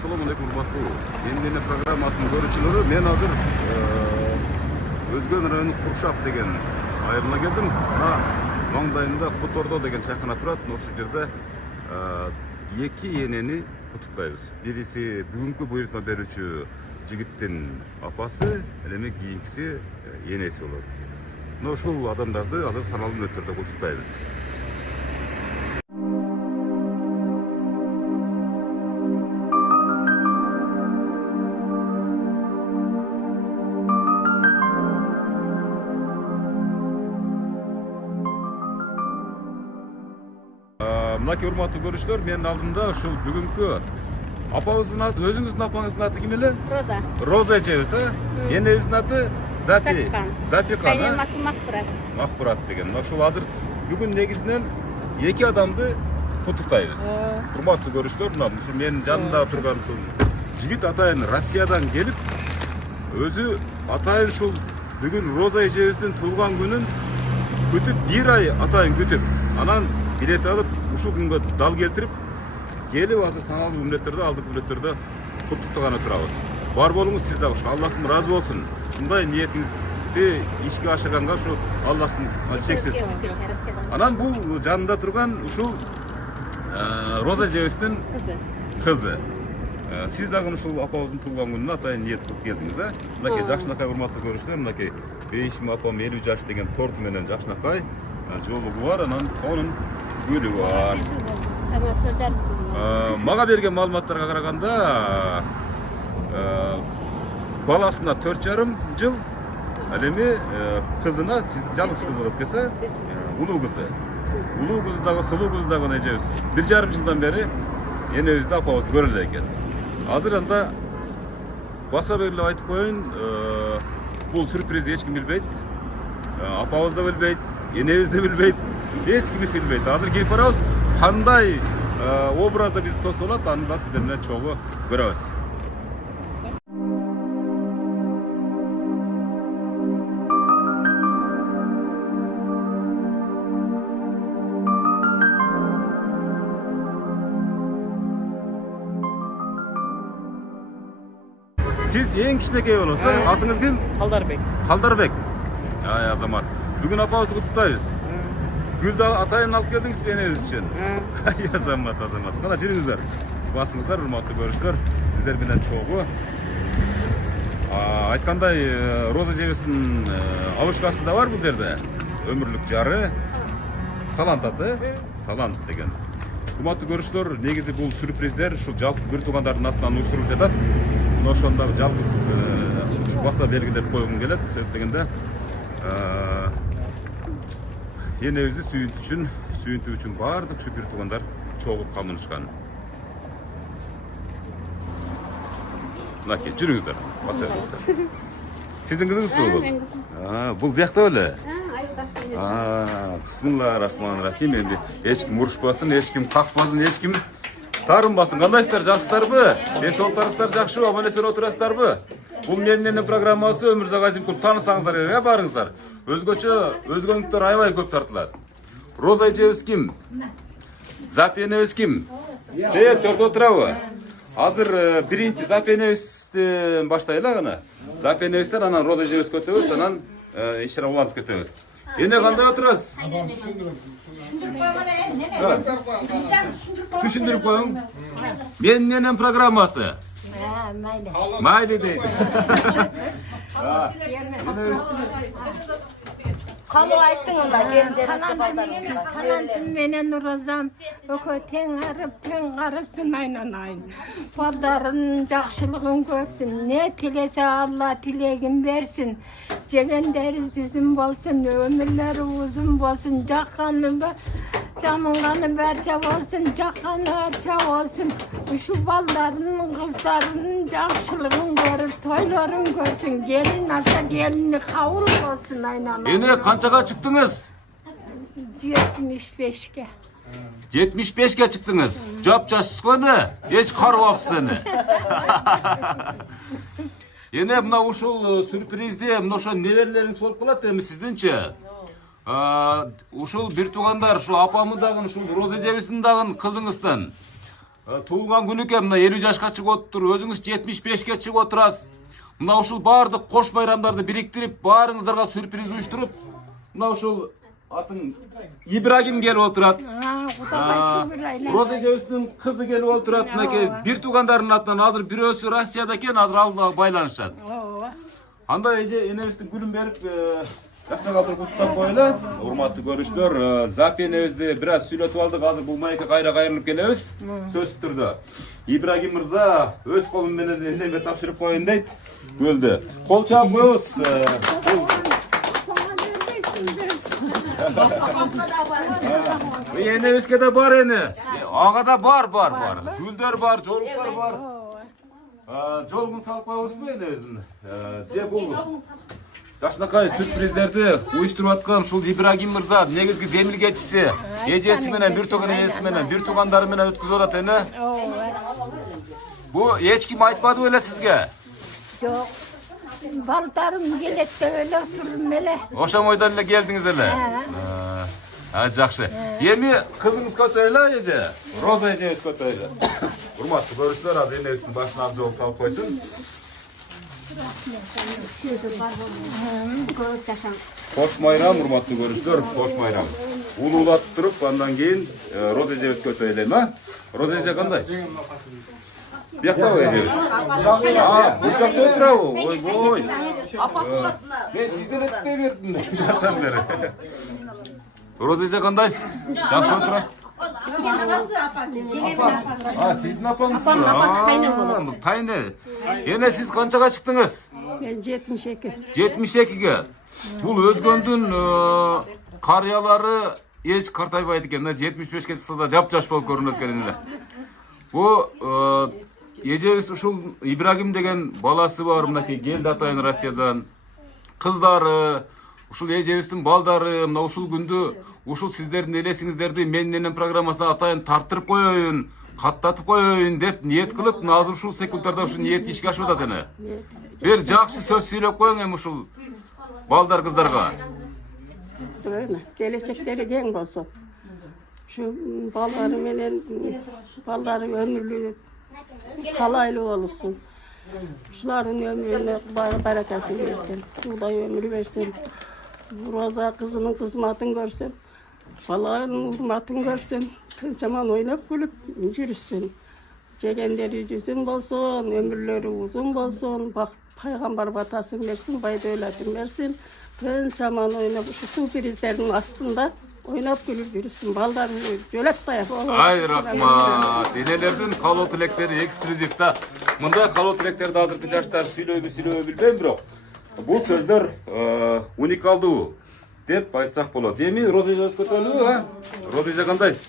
Assalamu alaikum урматтуу. Менден программасынын көрүүчүлөрү, мен азыр Өзгөн районунун Куршап деген айылына келдим. Мына маңдайында Котордо деген чайкана турат. Ошол жерде эки энени куттуктайбыз. Бириси бүгүнкү буйрутма берүүчү жигиттин апасы, эми кийинкиси энеси болот. Мына ушул адамдарды азыр саналуу мүнөттөрдө куттуктайбыз. Мынакей урматтуу көрүүчүлөр, менин алдымда ушул бүгүнкү апабыздын аты, өзүңүздүн апаңыздын аты ким эле? Роза. Роза эжебиз, энебиздин аты Запикан. Запикан. Кайнем аты Макбурат. Макбурат деген. Ушул азыр бүгүн негизинен эки адамды куттуктайбыз. Урматтуу көрүүчүлөр, мына ушул менин жанымда турган ушул жигит атайын Россиядан келип, өзү атайын ушул бүгүн Роза эжебиздин туулган күнүн күтүп, бир ай атайын күтүп, анан билет алып, ушул күнгө дал келтирип, келип азыр саналуу мүнөттөрдө, алдыңкы мүнөттөрдө куттуктаганы турабыз. Бар болуңуз, сиз дагы Аллахтын ыраазы болсун. Ушундай ниетиңизди ишке ашырганга ушу Аллахтын чексиз. Анан бул жанында турган ушул Роза эжебиздин кызы. Сиз дагы ушул апабыздын туулган күнүнө атайын ниет кылып келдиңиз, Мынакей жакшынакай урматтуу көрүүчүлөр, мынакей бейишим апам 50 жаш деген торту менен жакшынакай жолугу бар, анан сонун гүлү бар. Мага берген маалыматтарга караганда, баласына 4,5 жыл, ал эми кызына, сиз жалгыз кыз болот экен, улуу кызы. Улуу кызы дагы, сулуу кызы дагы эжебиз 1,5 жылдан бери энебизди, апабызды көрө элек экен. Азыр анда баса берилип айтып коеюн, бул сюрпризди эч ким билбейт. Апабыз да билбейт, энебиз да билбейт, эч кимис билбейт. Азыр кирип барабыз, кандай образда биз тосуп алат, аны да сиздер менен чогуу көрөбүз. Siz en kişinekey olursa, atınız kim? Kaldarбек. Kaldarбек. Ay azamат. Bugün apabızı kutluktayız. Gülde atayın alıp geldiniz eneniz için. Ay azamат. Kana jirіңіздер. Basыңыздар, урматтуу көрүүчүлөр. Сиздер менен чогуу. Айткандай, Роза эжебиздин алышкасы да бар бул жерде. Өмүрлүк жары. Талант аты. Талант деген. Урматтуу көрүүчүлөр, негизи бул сюрприздер ушул жалпы бир туугандардын атынан уюштурулуп жатат. Ошондо жалгыз баса белгилеп койгум келет. Себеп дегенде энебизди сүйүнтүү үчүн баардык ушу бир туугандар чогулуп камынышкан. Мынакей, жүрүңүздөр, баса бериңиздер. Сиздин кызыңызбы бул? Бул биякта беле? Бисмиллахир-рахманир-рахим. Энди эч ким урушпасын, эч ким какпасын, эч ким тарынбасын. Кандайсыздар, жакшысыздарбы? Эс олтарыңыздар жакшыбы? Аман-эсен отурасыздарбы? Бул менин программасы Өмүрзак Азимкул. Таанысаңыздар керек, барыңыздар. Өзгөчө өзгөнүктөр аябай көп тартылат. Роза эжебиз ким? Запи энебиз ким? Төрдө отурабы? Азыр биринчи Запи энебизден баштайлы гана. Запи энебизден анан Роза эжебизге өтөбүз, анан ишчара улантып кетебиз. Эне кандай отурасыз? Түшүндүрүп коюң. Менин программасы. Майли дейт. Калуу айттың да, Талантым менен Розам өкө тең арып, тең карысын айнанайын. Балдарын жакшылыгын көрсүн, не тилесе Алла тилегин берсин. Жегендери жүзүн болсун, өмүрлөрү узун болсун, жамынганы барча болсун, жакканы барча болсун. Ушу балдарын, кыздарын жакшылыгын көрүп, тойлорун көрсүн. Келин алса келини кабыл болсун айнанайын. Эне канчага чыктыңыз? 75-ке. 75-ке чыктыңыз. Жап-жашсыз көне, эч карыбапсыз эне. Эне мына ушул сюрпризде мына ошо неберелериңиз болуп калат эми сиздинчи. Ушул бир туугандар, ушул апамы дагы, ушул Роза эжебиздин дагы кызыңыздан Туылган күнүкө мына 50 жашка чыгып отур, өзүңүз 75ке чыгып отурасыз. Мына ушул баардык кош байрамдарды бириктирип, баарыңыздарга сюрприз уюштуруп, мына ушул атың Ибрагим келип отурат. Кудайга шүгүр айла. Роза эжебиздин кызы келип отурат. Мынакей бир туугандарынын атынан азыр бирөөсү Россияда экен, азыр ал байланышат. Ооба. Анда эже энебиздин гүлүн берип, жакшы калтыр куттап коелу. Урматтуу көрүүчүлөр, Запи энебизди бир аз сүйлөтүп алдык. Азыр бул маекке кайра кайрылып келебиз. Сөзсүз түрдө. Ибрагим мырза өз колум менен энеме тапшырып коеюн дейт. Көлдү. Кол чаап коебуз. Энебизге да бар эне. Ага да бар. Гүлдөр бар, жолуктар бар. Жолун салып коебузбу энебиздин? Же бул жакшынакай сюрприздерди уюштуруп аткан ушул Ибрагим мырза негизги демилгечиси, эжеси менен бир тууган эжеси менен бир туугандары менен өткүзүп атат эне. Бу эч ким айтпады беле сизге? Жок. Балдарым келет деп эле отурдум эле. Ошол ойдон эле келдиңиз эле. Жакшы. Эми кызыңыз көтөйлө эже. Роза эжебиз көтөйлө. Урматтуу көрүүчүлөр, азыр энебиздин башына ак жол салып койсун. Кош майрам, урматтуу көрүүчүлөр, кош майрам. Улуулатып туруп, андан кийин Роза эжебиз көтөйлөйм, Роза эже кандай? Бияктабы эжебиз? Бул жакта отурабы? Ойбой. Мен сизден өтүктөй бердим. Жактан бери. Роза эже кандайсыз? Жакшы отурасыз? Сиздин апаңыз. Бул тайны. Эне сиз канчага чыктыңыз? Мен 72. 72ге. Бул өзгөндүн карыялары эч картайбайт экен. 75ке чыкса да жап-жаш болуп көрүнөт экен эле. Бу эжебиз ушул Ибрагим деген баласы бар, мынакей келди атайын Россиядан. Кыздары, ушул эжебиздин балдары мына ушул күндү ушул сиздердин элесиңиздерди менен программасына атайын тартырып коеюн, каттатып коеюн деп ниет кылып, азыр ушул секундтарда ушул ниет ишке ашып атат эне. Бир жакшы сөз сүйлөп коюң эми ушул балдар кыздарга. Келечектери кең болсун. Şu balları menen balları ömürlü kalaylı olsun. Şuların ömrüne barakasını versin. Suday ömrü versin. Roza kızının kızmatını görsün. Balların hurmatını görsün. Tınçaman oynap gülüp yürüsün. Cegenleri yüzün bolsun, ömürleri uzun bolsun. Bak paygambar batasını versin, bayda öyletin versin. Tınçaman oynap şu sürprizlerin aslında oynap gülüp yürüsün. Ballar jölep dayap. Ay rahmat. Enelerdin kaloo tilekteri ekskluzivda. Мындай kaloo tiлектерди азыркы жаштар сүйлөбү билбейм, бирок бул сөздөр уникалдуу деп айтсак болот. Эми Роза эжебиз көтөрүлүбү, Роза эже кандайсыз?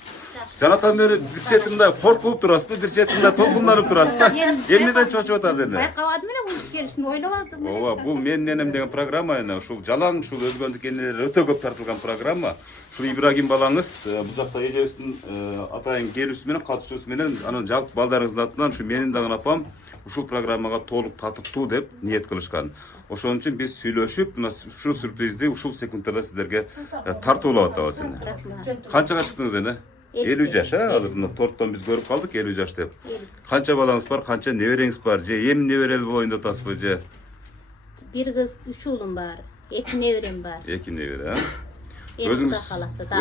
Жанатан бери бир четимде коркуп турасыз, бир четимде толкунданып турасыз да. Эмнеден чочуп атасыз эне? Байкабадым эле бул келишин ойлоп алдым. Ооба, бул менин энем деген программа эне. Ушул жалаң, ушул өзгөндүк энелер өтө көп тартылган программа. Ушул Ибрагим балаңыз бул жакта эжебиздин атайын келүүсү менен, катышуусу менен, анан жалпы балдарыңыздын атынан ушу менин дагы апам ушул программага толук татыктуу деп ниет кылышкан. Ошон үчүн биз сүйлөшүп, ушул сюрпризди ушул секундтарда сиздерге тартуулап атабыз эне. Канчага чыктыңыз эне? 50 жаш, азыр мына торттон биз көрүп калдык 50 жаш деп. Канча балаңыз бар, канча небереңиз бар, же эми неберел болоюн деп атасызбы, же? Bir kız, 3 oğlum var. 2 neverim var. 2 небере, Өзүңүз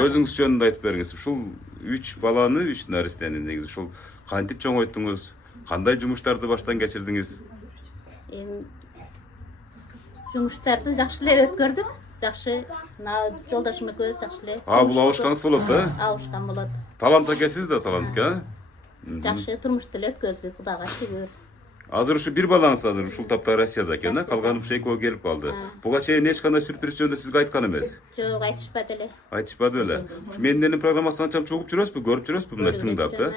өзүңүз жөнүндө айтып бериңиз. Ушул 3 баланы, 3 наристени негизи ушул кантип чоңойттуңуз? Кандай жумуштарды баштан кечирдиңиз? Жумуштарды жакшы эле өткөрдүк. Жакшы, жолдошум экөөбүз жакшы эле. Бул абышкаңыз болот да? Абышкан болот. Талант экенсиз да, талантка. Жакшы турмушту эле өткөздүк, Кудайга шүгүр. Азыр ушу бир балаңыз азыр ушул тапта Россияда экен, калганы ушу экөө келип калды. Буга чейин эч кандай сюрприз жөнүндө сизге айткан эмес. Жок, айтышпады эле. Айтышпады эле. Ушу менин программасын анчам чогуп жүрөсүзбү, көрүп жүрөсүзбү, мындай тыңдап да?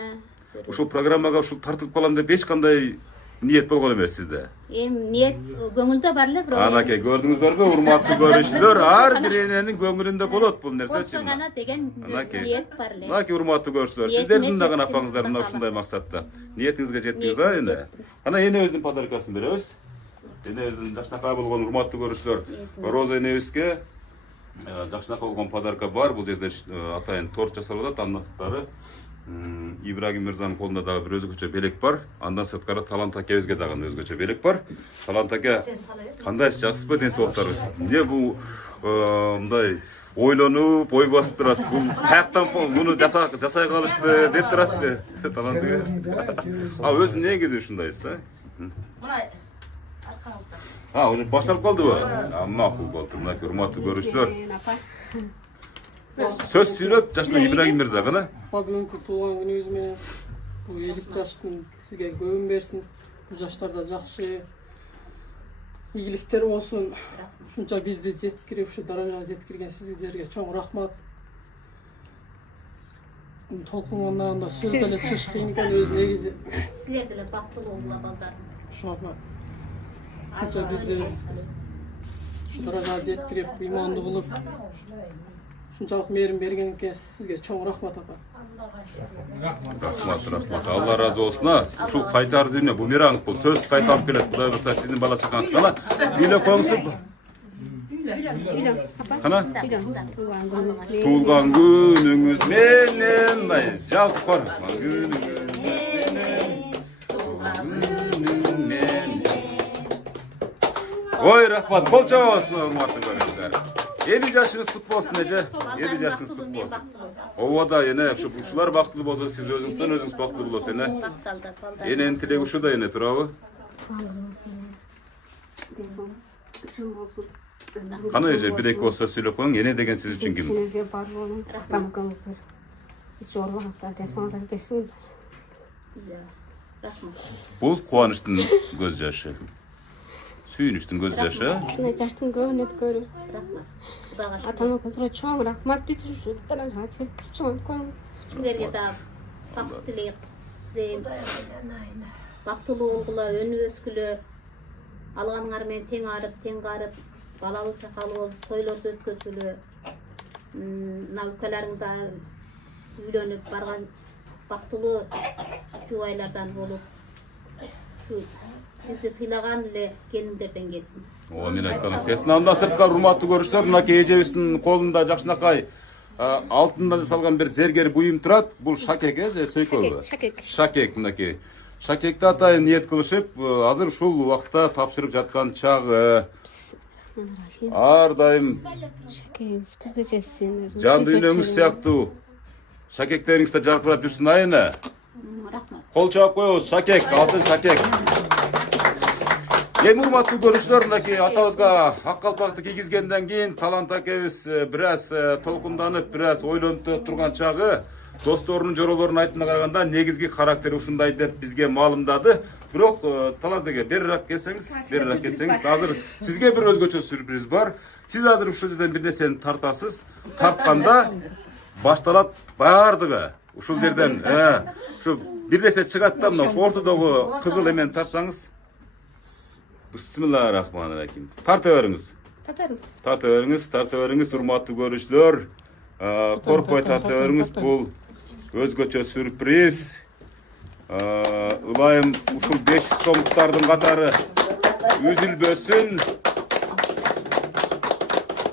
Ушул программага ушул тартылып калам деп эч кандай ниет болгон эмес сизде. Ниет көңүлдө бар эле, бирок. Анакей, көрдүңүздөрбү, урматтуу көрүүчүлөр, ар бир эненин көңүлүндө болот бул нерсе. Болсо гана деген ниет бар эле. Анакей, урматтуу көрүүчүлөр, сиздердин дагы апаңыздар мына ушундай максатта. Ниетиңизге жеттиңиз а эне. Ана энебиздин подаркасын беребиз. Энебиздин жакшынакай болгон урматтуу көрүүчүлөр, Роза энебизге жакшынакай болгон подарка бар. Бул жерде атайын торт жасалып атат, анасыздары. Ибрагим Мырзанын колунда дагы бир өзгөчө белек бар. Андан сырткары Талант акебизге дагы өзгөчө белек бар. Талант аке, кандайсыз, жакшысызбы, ден соолуктарыңыз? Эмне бул мындай ойлонуп, ой басып турасыз? Бул каяктан муну жасай калышты деп турасызбы, Талант аке? Өзү негизи ушундайсыз, Мына аркаңызда. Уже башталып калдыбы? Макул болду. Мынакей урматтуу көрүүчүлөр. Сөз сүйлөп жашына Ибрагим Мырза кана. Бүгүнкү туулган күнүңүз менен бул 50 жаштын сизге көбүн берсин. Бул жаштарда жакшы ийгиликтер болсун. Ушунча бизди жеткирип, ушу даражага жеткирген сиздерге чоң рахмат. Толкунгандан да сөз деле чыгыш кыйын экен өз негизи. Силер деле бактылуу болула балдарым. Ошого ушунча бизди ушу даражага жеткирип, ыймандуу кылып, ушунчалык мээрим берген экен сизге чоң рахмат апа. Рахмат. Алла разы болсун. Ушул кайтарды эмне, бумеранг бул, сөз кайталып келет. Кудай буйрса сиздин бала чакаңыз кана. Үйлө коңсуп. Кана? Туулган күнүңүз менен, жалпыр. Ой, рахмат. Кол чабыңыз, урматтуу көрүүчүлөр. 50 жашыңыз кут болсун, эже. 50 жашыңыз кут болсун. Оода эне ушулар бактылуу болсо, сиз өзүңүздөн өзүңүз бактылуу болосуз, эне. Эненин тилеги ушу да, эне, туурабы? Кана эже, бир-эки ооз сөз сүйлөп коюң, эне деген сиз үчүн ким? Силерге бар болуң, тамакыңыздар. Эч оорубаңыздар, денсаулыгыңызды берсин. Бул кубанычтын көз жашы. Сүйүнүчтүн көз жашы. Ушундай жаштын көбүн өткөрүп. Атама көзгө чоң рахмат. Биз ушу даражага жеткирип чоң коюң. Силерге да бакыт тилейм. Бактылуу болгула, өнүп өскүлө. Алганыңар менен тең арып, тең карып, балалуу чакалуу болуп, тойлорду өткөзгүлө. Мына укаларың да үйлөнүп барган бактылуу жубайлардан болуп, ушу бизди сыйлаган эле келиндерден келсин. Мен айтканыңыз келсин. Андан сырткары урматтуу көрүүчүлөр, мынакей эжебиздин колунда жакшынакай алтындан жасалган бир зергер буюм турат. Бул шакек, сөйкөбү? Шакек, мынакей. Шакекти атайын ниет кылышып, азыр ушул убакта тапшырып жаткан чагы. Ар дайым Шакегиңиз көзгө жетсин. жан дүйнөңүз сыяктуу шакектериңиз да жаркырап жүрсүн, айына. Рахмат. Кол чаап коебуз, шакек, алтын шакек. Эми урматтуу көрүүчүлөр, мынакей атабызга ак калпакты кийгизгенден кийин Талант акебиз бир аз толкунданып, бир аз ойлонуп турган чагы досторунун жоролорунун айтымына караганда негизги характери ушундай деп бизге маалымдады. Бирок Талант аке, берирээк келсеңиз, азыр сизге бир өзгөчө сюрприз бар. Сиз азыр ушул жерден бир нерсени тартасыз. Тартканда башталат баардыгы. Ушул жерден ушу бир нерсе чыгат да, мына ортодогу кызыл эмени тартсаңыз. Бисмиллахиррахманиррахим. Тарта бериңиз, урматтуу көрүүчүлөр. Коркпой тарта бериңиз, бул өзгөчө сюрприз. Ылайым ушул 500 сомдуктардын катары үзүлбөсүн.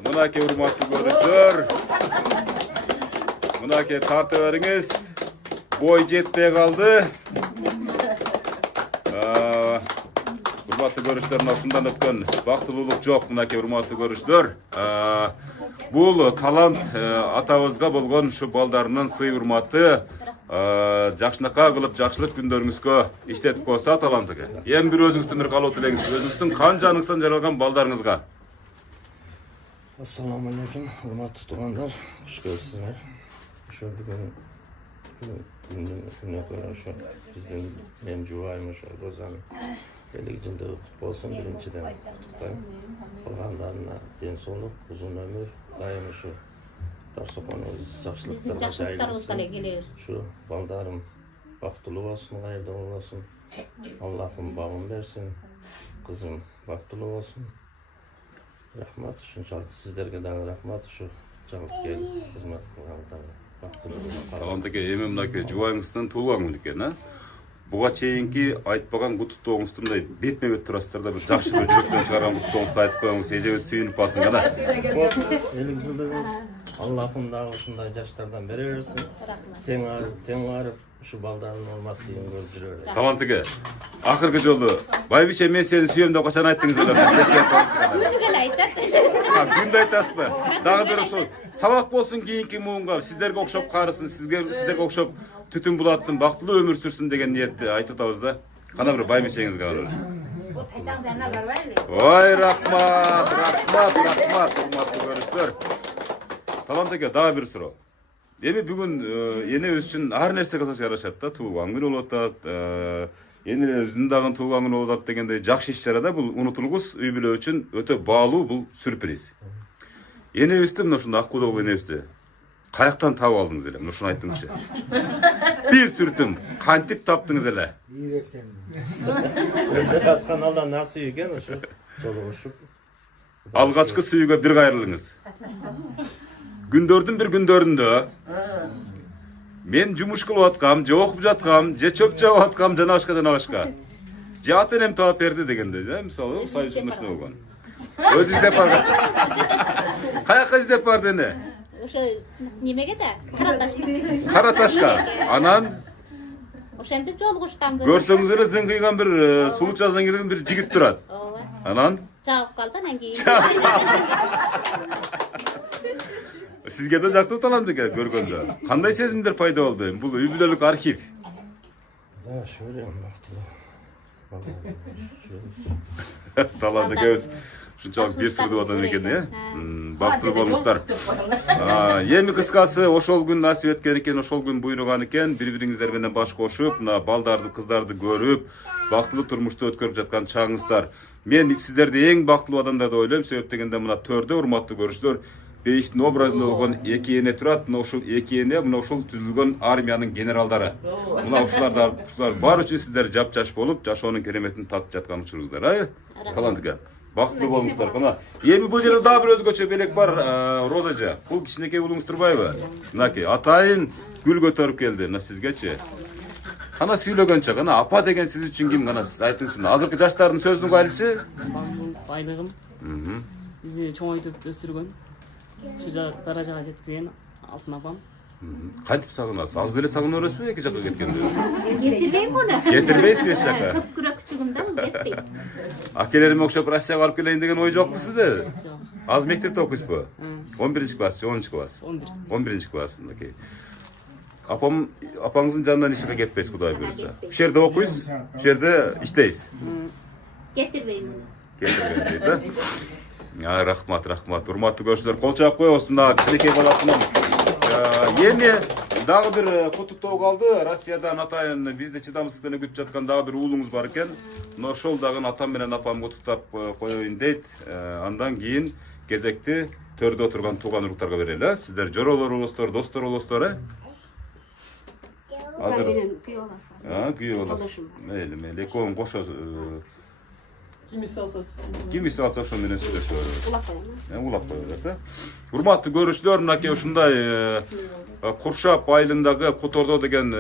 Мынакей урматтуу көрүүчүлөр. Мынакей тарта бериңиз. Бой жетпей калды. Урматтуу көрүүчүлөр, ушундан өткөн бактылуулук жок, мынакей урматтуу көрүүчүлөр. Бул Талант атабызга болгон ушу балдарынын сый урматы. Жакшынакай кылып, жакшылык күндөрүңүзгө иштетип койсо, Талант аке. Эми бир өзүңүздүн бир калуу тилегиңиз, өзүңүздүн кан жаныңыздан жаралган балдарыңызга. Ассаламу алейкум, урматтуу туугандар, куш келипсиздер. Ошо бүгүн күнүнө көрө ошо биздин мен жубайым ошо Розанын 50 жылдыгы кут болсун. Биринчиден куттуктайм. Калгандарына ден соолук, узун өмүр, дайым ушу дарсоконубуз жакшылыктарга Жакшылыктарыбызга эле келебиз. Ушу балдарым бактылуу болсун, кайырдуу болсун. Аллахым багын берсин. Кызым бактылуу болсун. Рахмат, ушунчалык сиздерге дагы рахмат, ушу жалып келип кызмат кылгандарга. Талант аке, эми мынакей жубайыңыздын туулган күнү экен, Буга чейинки айтпаган куттуктооңузду мындай бетме-бет турасыздар да бир жакшы бир жүрөктөн чыгарган куттуктооңузду айтып коюңуз, эжебиз сүйүнүп калсын гана. Элик жылдыгыңыз Аллахым дагы ушундай жаштардан бере берсин. Тең арып ушу балдардын олмасын көрүп жүрө берет. Талантыга. Акыркы жолу байбиче мен сени сүйөм деп качан айттыңыз эле? Күнгө айтат. Күндө айтасызбы? Дагы бир ошол сабак болсун кийинки муунга, сиздерге окшоп карысын, сиздерге окшоп түтүн булатсын, бактылуу өмүр сүрсүн деген ниетти айтып атабыз да. Кана бир байбичеңизге алып. Айтаң жанына барбайлы. Ой, рахмат, урматтуу көрүүчүлөр. Талант ака, дагы бир суроо. Эми бүгүн энебиз үчүн ар нерсе кылсак жарашат да, туулган күн болуп атат, энелерибиздин дагы туулган күнү болуп атат дегендей жакшы иш чарада бул унутулгус үй бүлө үчүн өтө баалуу бул сюрприз. Энебизди мына ушундай ак кудалуу энебизди каяктан таап алдыңыз эле? Мына ушуну айтыңызчы. Бир сүртүм кантип таптыңыз эле? Аткан Алла насип экен ошо жолугушуп. Алгачкы сүйүүгө бир кайрылыңыз. Күндөрдүн бир күндөрүндө мен жумуш кылып аткам, же окуп жаткам, же чөп жаап аткам, жана башка. Же ата энем таап берди дегенде, мисалы, сайын ушундай болгон. Өзү издеп барган. Каяка издеп барды эне? Ошо немеге да? Караташка. Караташка. Анан Ошентип жолугушканбыз. көрсөңүз эле зыңкыйган бир сулучадан келген бир жигит турат. Ооба. Анан Жагып калды анан кийин. Сизге да жактуу талант экен көргөндө. Кандай сезимдер пайда болду? Бул үй бүлөлүк архив. Да, шөрем бактылуу. Талант экебиз ушунчалык бир сырдып атам экен, бактылуу болуңуздар. Эми кыскасы ошол күн насип эткен экен, ошол күн буйруган экен, бири-бириңиздер менен баш кошуп, мына балдарды, кыздарды көрүп, бактылуу турмушту өткөрүп жаткан чагыңыздар. Мен сиздерди эң бактылуу адамдар деп ойлойм, себеп дегенде мына төрдө урматтуу көрүүчүлөр, Бейиштин образында болгон эки эне турат, мына ушул эки эне, мына ушул түзүлгөн армиянын генералдары. Мына ушулар бар үчүн сиздер жапжаш болуп, жашоонун кереметин татып жаткан учуруңуздар, Талант эке. Бактылуу болуңуздар. Кана эми бул жерде дагы бир өзгөчө белек бар, Роза эже. Бул кичинекей уулуңуз турбайбы? Мынакей атайын гүл көтөрүп келди, мына сизгечи. Кана сүйлөгөнчө, кана апа деген сиз үчүн ким? Кана сиз айтыңызчы. Азыркы жаштардын сөзүн угайлычы. Апамдын байлыгым. Бизди чоңойтуп өстүргөн. Şu darajaga жеткирген алтын апам. Кантип сагынасыз? Az деле сагынып өрөсүзбү эки жакка кеткенде? Кетирбейм буну. Кетирбейсизби эч жакка? Көп күрөк күтүгүм да, бул кетпейт. Акелериме окшоп Россияга алып келейин деген ой жокпу сизде? Аз мектепте окуйсузбу? 11-класс, 10-класс. 11-класс. Окей. Апаңыздын жанынан ишке кетпейсиз, Кудай буйруса. Бу жерде окуйсуз, бу жерде иштейсиз. Кетирбейм буну. Кетирбейсиз да? Рахмат. Урматтуу көрүүчүлөр, кол чаап коебуз мына кичинекей баласынан. Эми дагы бир куттуктоо калды. Россиядан атайын бизди чыдамсыздык менен күтүп жаткан дагы бир уулуңуз бар экен. Мына ошол дагы атам менен апам куттуктап коеюн дейт. Андан кийин кезекти төрдө отурган тууган уруктарга берели. Сиздер жоролор болосуздар, достор болосуздар, Азыр менен күйөө аласың. Күйөө аласыз. Мейли, экөөнүн кошо Kimisi алса ошо менен сүйлөшөбүз. Улап коём. Улап коебуз, Урматтуу көрүүчүлөр, мынакей ушундай Куршап айылындагы Котордо деген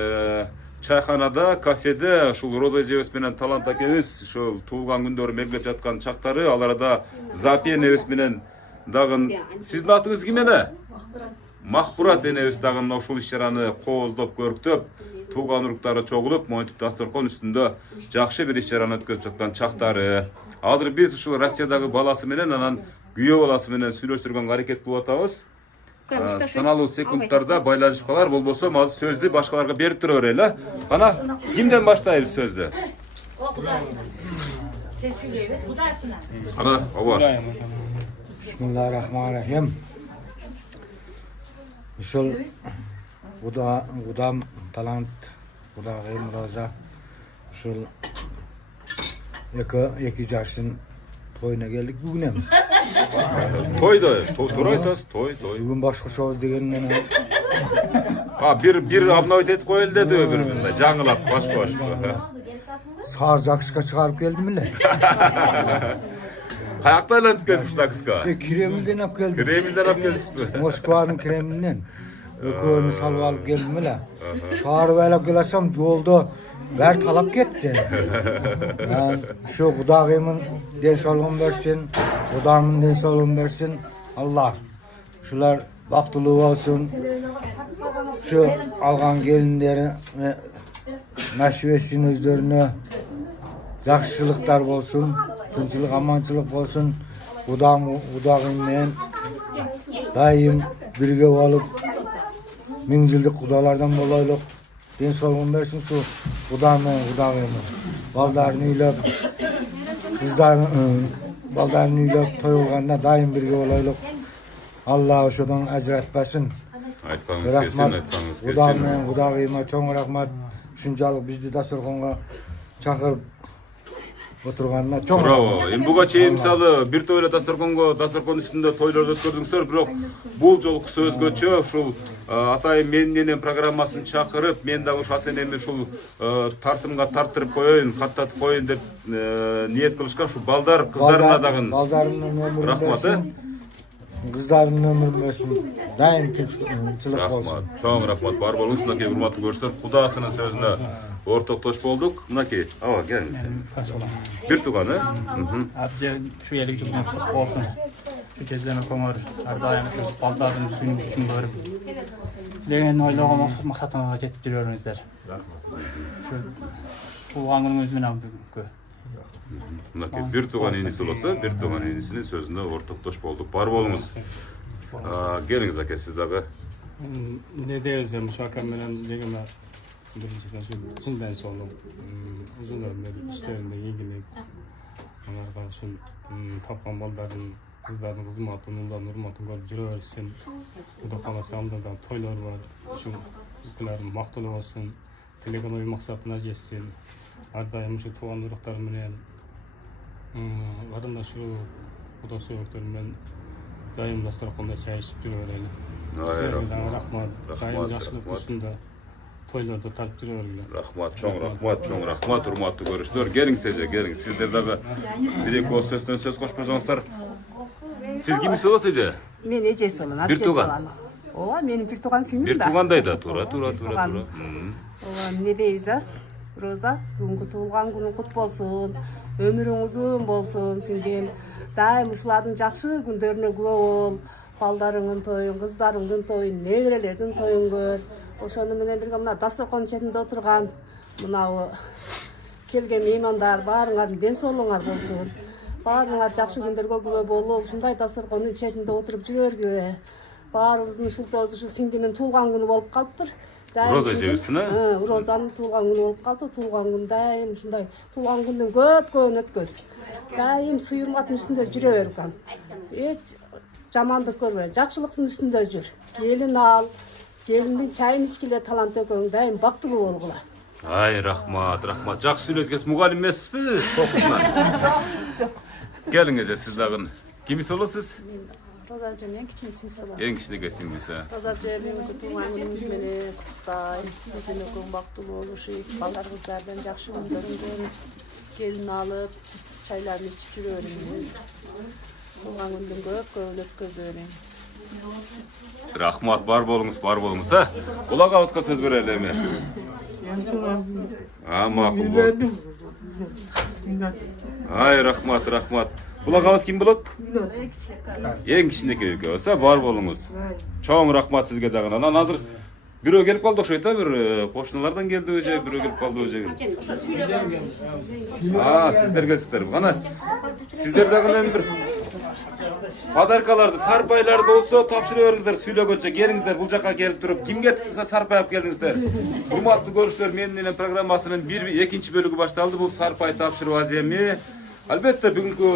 чайханада, кафеде ушул Роза эжебиз менен Талант акебиз ушул туулган күндөрү мегилеп жаткан чактары, ал арада Запи энебиз менен дагы сиздин атыңыз ким эне? Махбурат энебиз дагы мына ушул иш-чараны кооздоп көрктөп, тууган уруктары чогулуп, монтип дасторкон үстүндө жакшы бир иш-чараны өткөрүп жаткан чактары. Азыр биз ушул Россиядагы баласы менен, анан күйөө баласы менен сүйлөштүргөнгө аракет кылып атабыз. Саналуу секундтарда байланышып калар, болбосо азыр сөздү башкаларга берип тура берели. Кана кимден баштайбыз сөздү? Кана, ооба. Bismillahirrahmanirrahim. Ушул Удам Талант, Удагым Роза ушул эки жаштын тойуна келдик бүгүн эми. Тойдо, туура айтасыз, той. Бүгүн башкачабыз дегенден бир обновить этип коелу дедиби бир мындай жаңылап баш. саар жакшыга чыгарып келдим эле. Каякта айлантып келдиңиз таксыга? Кремлден алып келдим. Кремлден алып келдиңизби? Москванын Кремлинен. Экөөнү салып алып келдим эле. Чыгарып айлап келсем жолдо ver talap gitti. Şu Kudağımın densolğun versin, Kudağımın densolğun versin. Allah şular baktılığı olsun. Şu algan gelinleri nasip etsin özlerine. Yaxşılıklar olsun, tinçlik, amançılık olsun. Kudağımla daim birge olup minjildik kudalardan bolaylık. Densolğun versin şu Kudağımla. Baldarını üylep, baldarını üylep toyulğanda daim birge olaylık. Allah oşudan ecretmesin. Aytpanız kelsin, aytpanız kelsin. Kudağıma çoğun rahmat. Şuncalık bizdi dasturxonga çakırıp oturganına çoğun rahmat. Bravo. Endi buga чейин misалы bir toyla dasturkon üstünde toylar ötkөrdүңүздөр, бирок бул жолку сөзгөчө ушул атайын менен программасын чакырып, мен дагы ушу ата-энемди ушул тартымга тартырып коеюн, каттатып коеюн деп ниет кылышкан. Ушу балдар, кыздарына дагы рахмат. Kızlarının ömrünü versin. Daim tinçlik olsun. Rahmat. Çoğun rahmat. Бар болуңуз. Мынакей урматтуу көрүштөр, Кудасынын сөзүнө ортоктош болдук. Мынакей, аба келиңиз. Бир туганы. Şu yerlik yılınız kutlu olsun. Şu kezdeni konar, her daim şu baldardın günü için görüp. Leğen oylağın maksatına getip duruyoruzlar. Şu tuğan günümüz menen bugünkü. Мынакей бир туган иниси болсо, бир туган инисинин сөзүнө ортоктош болдук. Бар болуңуз. Келиңиz аке, сиз дагы. Ne deriz ya müşakem menen degeme birinciden şu çinden sonra uzun ömür işlerinde ilgilik. Onlarga şu tapkan baldarın, kızların kızmatın, onların hurmatın görüp жүрөберсин. Buda kalası amdadan toylar var. Şu ülkelerin maktalı olsun. Tilegen oyu maksatına jetsin. Her daim şu tuğan uruklar menen adamda şu Kuda söylükler men daim dasturxonda çay içip жүрөберели. Sizlerden rahmat. Daim yaxşılık üstünde toylarda tarıp жүрөбергиле. Rahmat, çoğun rahmat, урматтуу көрүштөр. Келиңиz эже, келиңиz. Сиздер дагы бир-эки ооз сөздөн сөз кошпосоңуздар. Сиз кимиси болосуз эже? Мен эжеси болом, Бир туган. Ооба, менин бир туган сиңдим да. Бир тугандай да, туура. Ооба, эмне дейбиз а? Роза, бүгүнкү туулган күнүң кут болсун. Ömürün uzun bolsun singlim. Daim uşulardın жақсы күндөрүнө күбө бол. Балдарыңдын тоюн, кыздарыңдын тоюн, неберелердин тоюн көр. Ошону менен бирге мына дастаркон четинде отурган мынабы келген меймандар баарыңардын ден соолугуңар болсун. Баарыңар жақсы күндөргө күбө болуп, ушундай дастаркондун четинде отуруп жүргүлө. Баарыбыздын ушул ушу сиңдимдин туулган күнү болуп калыптыр. Роза жебисин, а? Розанын туулган күнү болуп калды. Туулган күн дайым ушундай туулган күндүн көткөн өткөз. Дайым сыйырматтын үстүндө жүрө берген. Эч жамандык көрбө, жакшылыктын үстүндө жүр. Келин ал, келиндин чайын ичкиле талант экөөң дайым бактылуу болгула. Ай, рахмат. Жакшы сүйлөткөнсүз, мугалим эмессизби? Келиң эже, сиз дагы кимиси болосуз? Роза эжем кичине сиңдиси болом. Эң кичинекей сиңдиси. Роза эжем бүгүнкү туулган күнүңүз менен куттуктайм. Сиздин экөөң бактылуу болушуп, балдар кыздардан жакшы күндөрүн көрүп, келин алып, чайларын ичип жүрө бериңиз. Туулган күндүн көп өткөзө бериң. Рахмат, бар болуңуз, а? Улак абызга сөз берели эми. Макул болду. Ай, рахмат. Улак абыз ким болот? Эң кичинекей экөөбүз, бар болуңуз. Чоң рахмат сизге дагы. Анан азыр бирөө келип калды окшойт, бир кошуналардан келдиби же, бирөө келип калдыбы же? Сиздер келсиздер. Кана сиздер дагы бир подаркаларды, сарпайларды болсо тапшырып бериңиздер, сүйлөгөнчө келиңиздер, бул жака келип туруп. Кимге сарпай алып келдиңиздер? Урматтуу көрүүчүлөр, менин программасынын 2-2 бөлүгү башталды. Бул сарпай тапшыруу аземи. Албетте бүгүнкү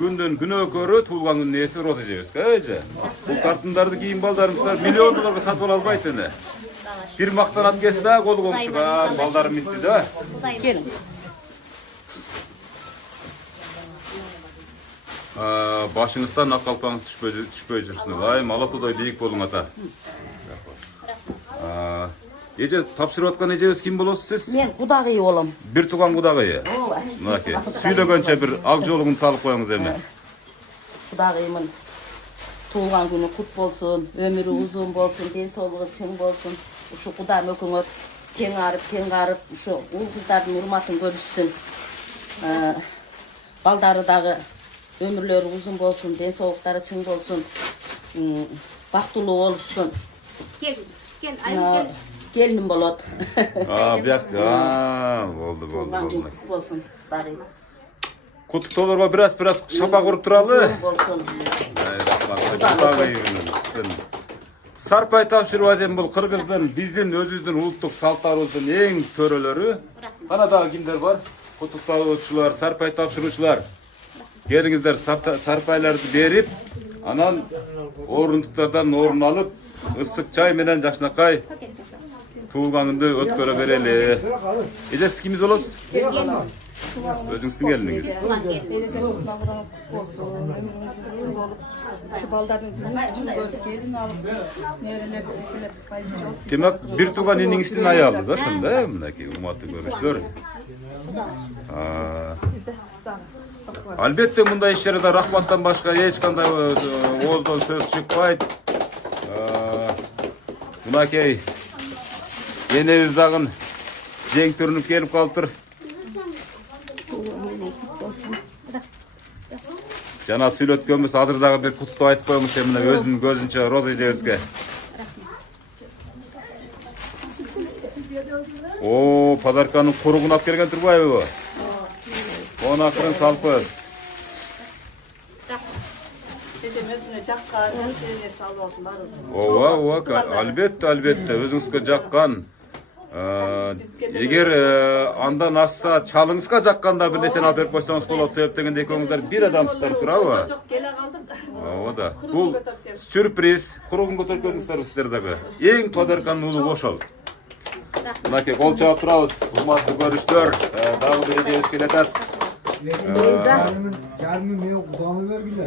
күндүн күнөөкөрү туулган күнүнүн ээси Роза эжебизге, эже. Бул тартымдарды кийин балдарыбыздар миллион долларга сатып ала албайт эне. Бир мактанат келсе да колу комшуга балдарым митти да. Келиң. Башыңыздан ак калпаңыз түшпөй жүрсүн. Ай, алатуудай бийик болуң ата. Эже тапшырып аткан эжебиз ким болосуз сиз? Мен кудагый болом. Бир туган кудагыйы. Мынакей. Сүйлөгөнчө бир ак жолугун салып коюңуз эми. Кудагыймын. Туулган күнү кут болсун, өмүрү узун болсун, ден соолугу чың болсун. Ушу Кудам экөөңөр teң arıp şu ul kızların urmatın görüşsün. Baldarı dağı ömürleri uzun bolsun, densoğluktары çıң bolsun, baktulu olsun. Gel, ayıp gel. Gelinim bolot. Buyak. Oldu. Kutlu bolsun. Kutuktolorga biraz şapa kurup turalı. Bolsun. Sarpay tapşırып азем бұл Кыргыздын, биздин өзүбүздүн улуттук салттарыбыздын эң төрөлөрү. Ана дагы кимдер бар? Кутуктоочулар, сарпай тапшыруучулар. Келиңиздер, сарпайларды берип, анан орындыктардан орун алып, ысык чай менен жакшынакай туулганыңды өткөрө берели. Эже сиз кимиз болосуз? Өзүңүздүн келиниңиз. Демек, бир тууган иниңиздин аялы да ошондо, мынакей урматтуу көрүүчүлөр. Албетте мындай иш-чарада рахматтан башка эч кандай ооздон сөз чыкпайт. Мынакей энебиз дагы жең түрүнүп келип калыптыр. Жана сүйлөткөнбүз, азыр дагы бир куттуктуу айтып коебуз мына өзүнүн көзүнчө Роза эжебизге. Подарканын куругун алып келген турбайбы? Оны акырын салпыз. Албетте, өзүңүзгө жаккан. Эгер андан ашса чалыңызга жакканда бир нерсени алып берип койсоңуз болот, себеп дегенде экөөңүздөр бир адамсыздар, туурабы? Жок, келе калдым. Ооба. Бул сюрприз. Куругун көтөрүп келдиңиздерби сиздер дагы? Эң подарканын улугу ошол. Мынакей кол чаап турабыз. Урматтуу көрүүчүлөр, дагы бир эжебиз келатат. Жарымы мен кудамы бергиле.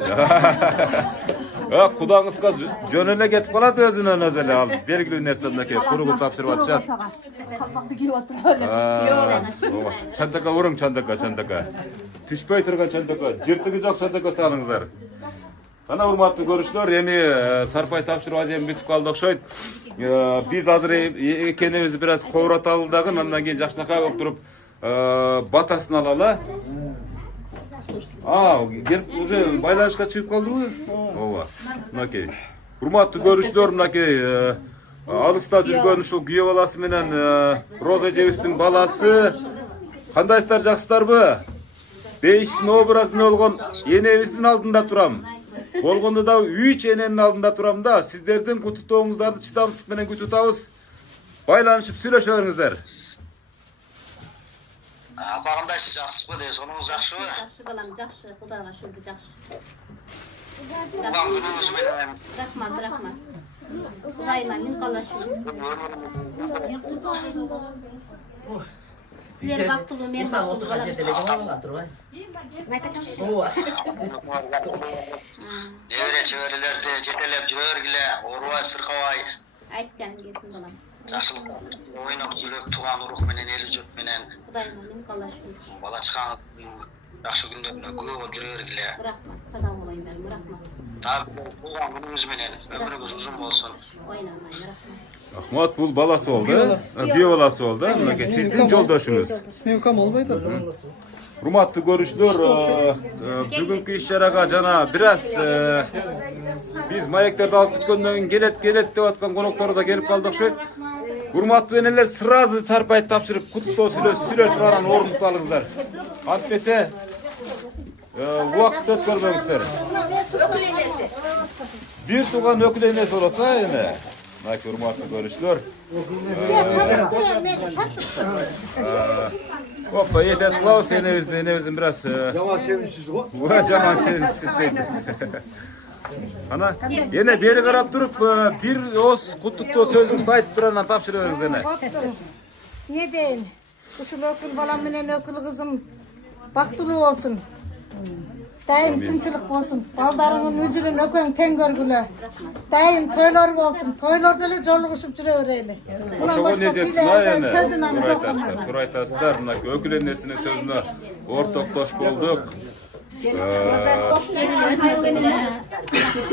Кудаңызга жөн эле кетип калат өзүнөн өзү эле. Ал белгилүү нерсе мынакей куругун тапшырып атышат. Калпакты кийип отуруп. Чантака уруң, чантака. Түшпөй турган чантака, жыртыгы жок чантака салыңыздар. Ана урматтуу көрүүчүлөр, эми сарпай тапшырып азем бүтүп калды окшойт. Биз азыр экенибизди бир аз коораталы дагы, андан кийин жакшынакай болуп туруп батасын алалы. Келип уже байланышка чыгып калдыбы? Ооба. Мынакей. Урматтуу көрүүчүлөр, мынакей алыста жүргөн ушул күйөө баласы менен Роза эжебиздин баласы. Кандайсыздар, жакшысыздарбы? Бейиштин образында болгон энебиздин алдында турам. Болгондо да 3 эненин алдында турам да. Сиздердин куттуктооңуздарды чыдамсыздык менен күтүп атабыз. Байланышып сүйлөшө бериңиздер. Кандайсыз, жакшысызбы? Сонуңуз жакшыбы? Жакшы балам, жакшы. Кудайга шүгүр, жакшы. Туган күнүңүз менен. Рахмат. Кудайыма миң калла шүгүр. Силер бактылуу, мен бактылуу балам. Небере чөбөрөлөрдү жетелеп жүрө бергиле, оорубай, сыркабай. Айткан келсин балам. Жакшылык ойноп күлүп, туган урук менен, эл журт менен. Кудайыма миң калла шүгүр. Бала чакаңыз жакшы күндөрүнө күбө болуп жүрө бергиле. Рахмат, садам болоюңдар, рахмат. Туган күнүңүз менен өмүрүңүз узун болсун. Ойнамай, рахмат. Ахмат бул баласы болду. Күйөө баласы болду. Мынакей сиздин жолдошуңуз. Мен кам болбойт. Урматтуу көрүүчүлөр, бүгүнкү иш-чарага жана бир аз биз маектерди алып бүткөндөн кийин келет деп аткан коноктор да келип калды окшойт. Урматтуу энелер, сразу сарпай тапшырып, куттуктоо сүйлөшүп турган орунду алыңыздар. Антпесе убакыт өткөрбөңүздөр. Өкүл энеси. Бир тууган өкүл энеси болсо эми. Мынакей урматтуу көрүүчүлөр. Опа, етет кылабыз энебиздин бир аз. Жаман sevimsiz го. Жаман sevimsiz дейт. Ана, эне бери карап туруп, бир ооз куттуктоо сөзүңүздү айтып туруп, анан тапшырып бериңиз эне. Ne deyin? Uşul ökül balam menen ökül kızım baktulu olsun. Daim tinçilik olsun. Baldarının üzülün ökön ten görgülü. Daim toylar olsun. Toylarda da joluguşup jüre öreyle. Ошого не жетсин эне. Тура айтасыздар, мына өкүл энесинин сөзүнө ортоктош болдук.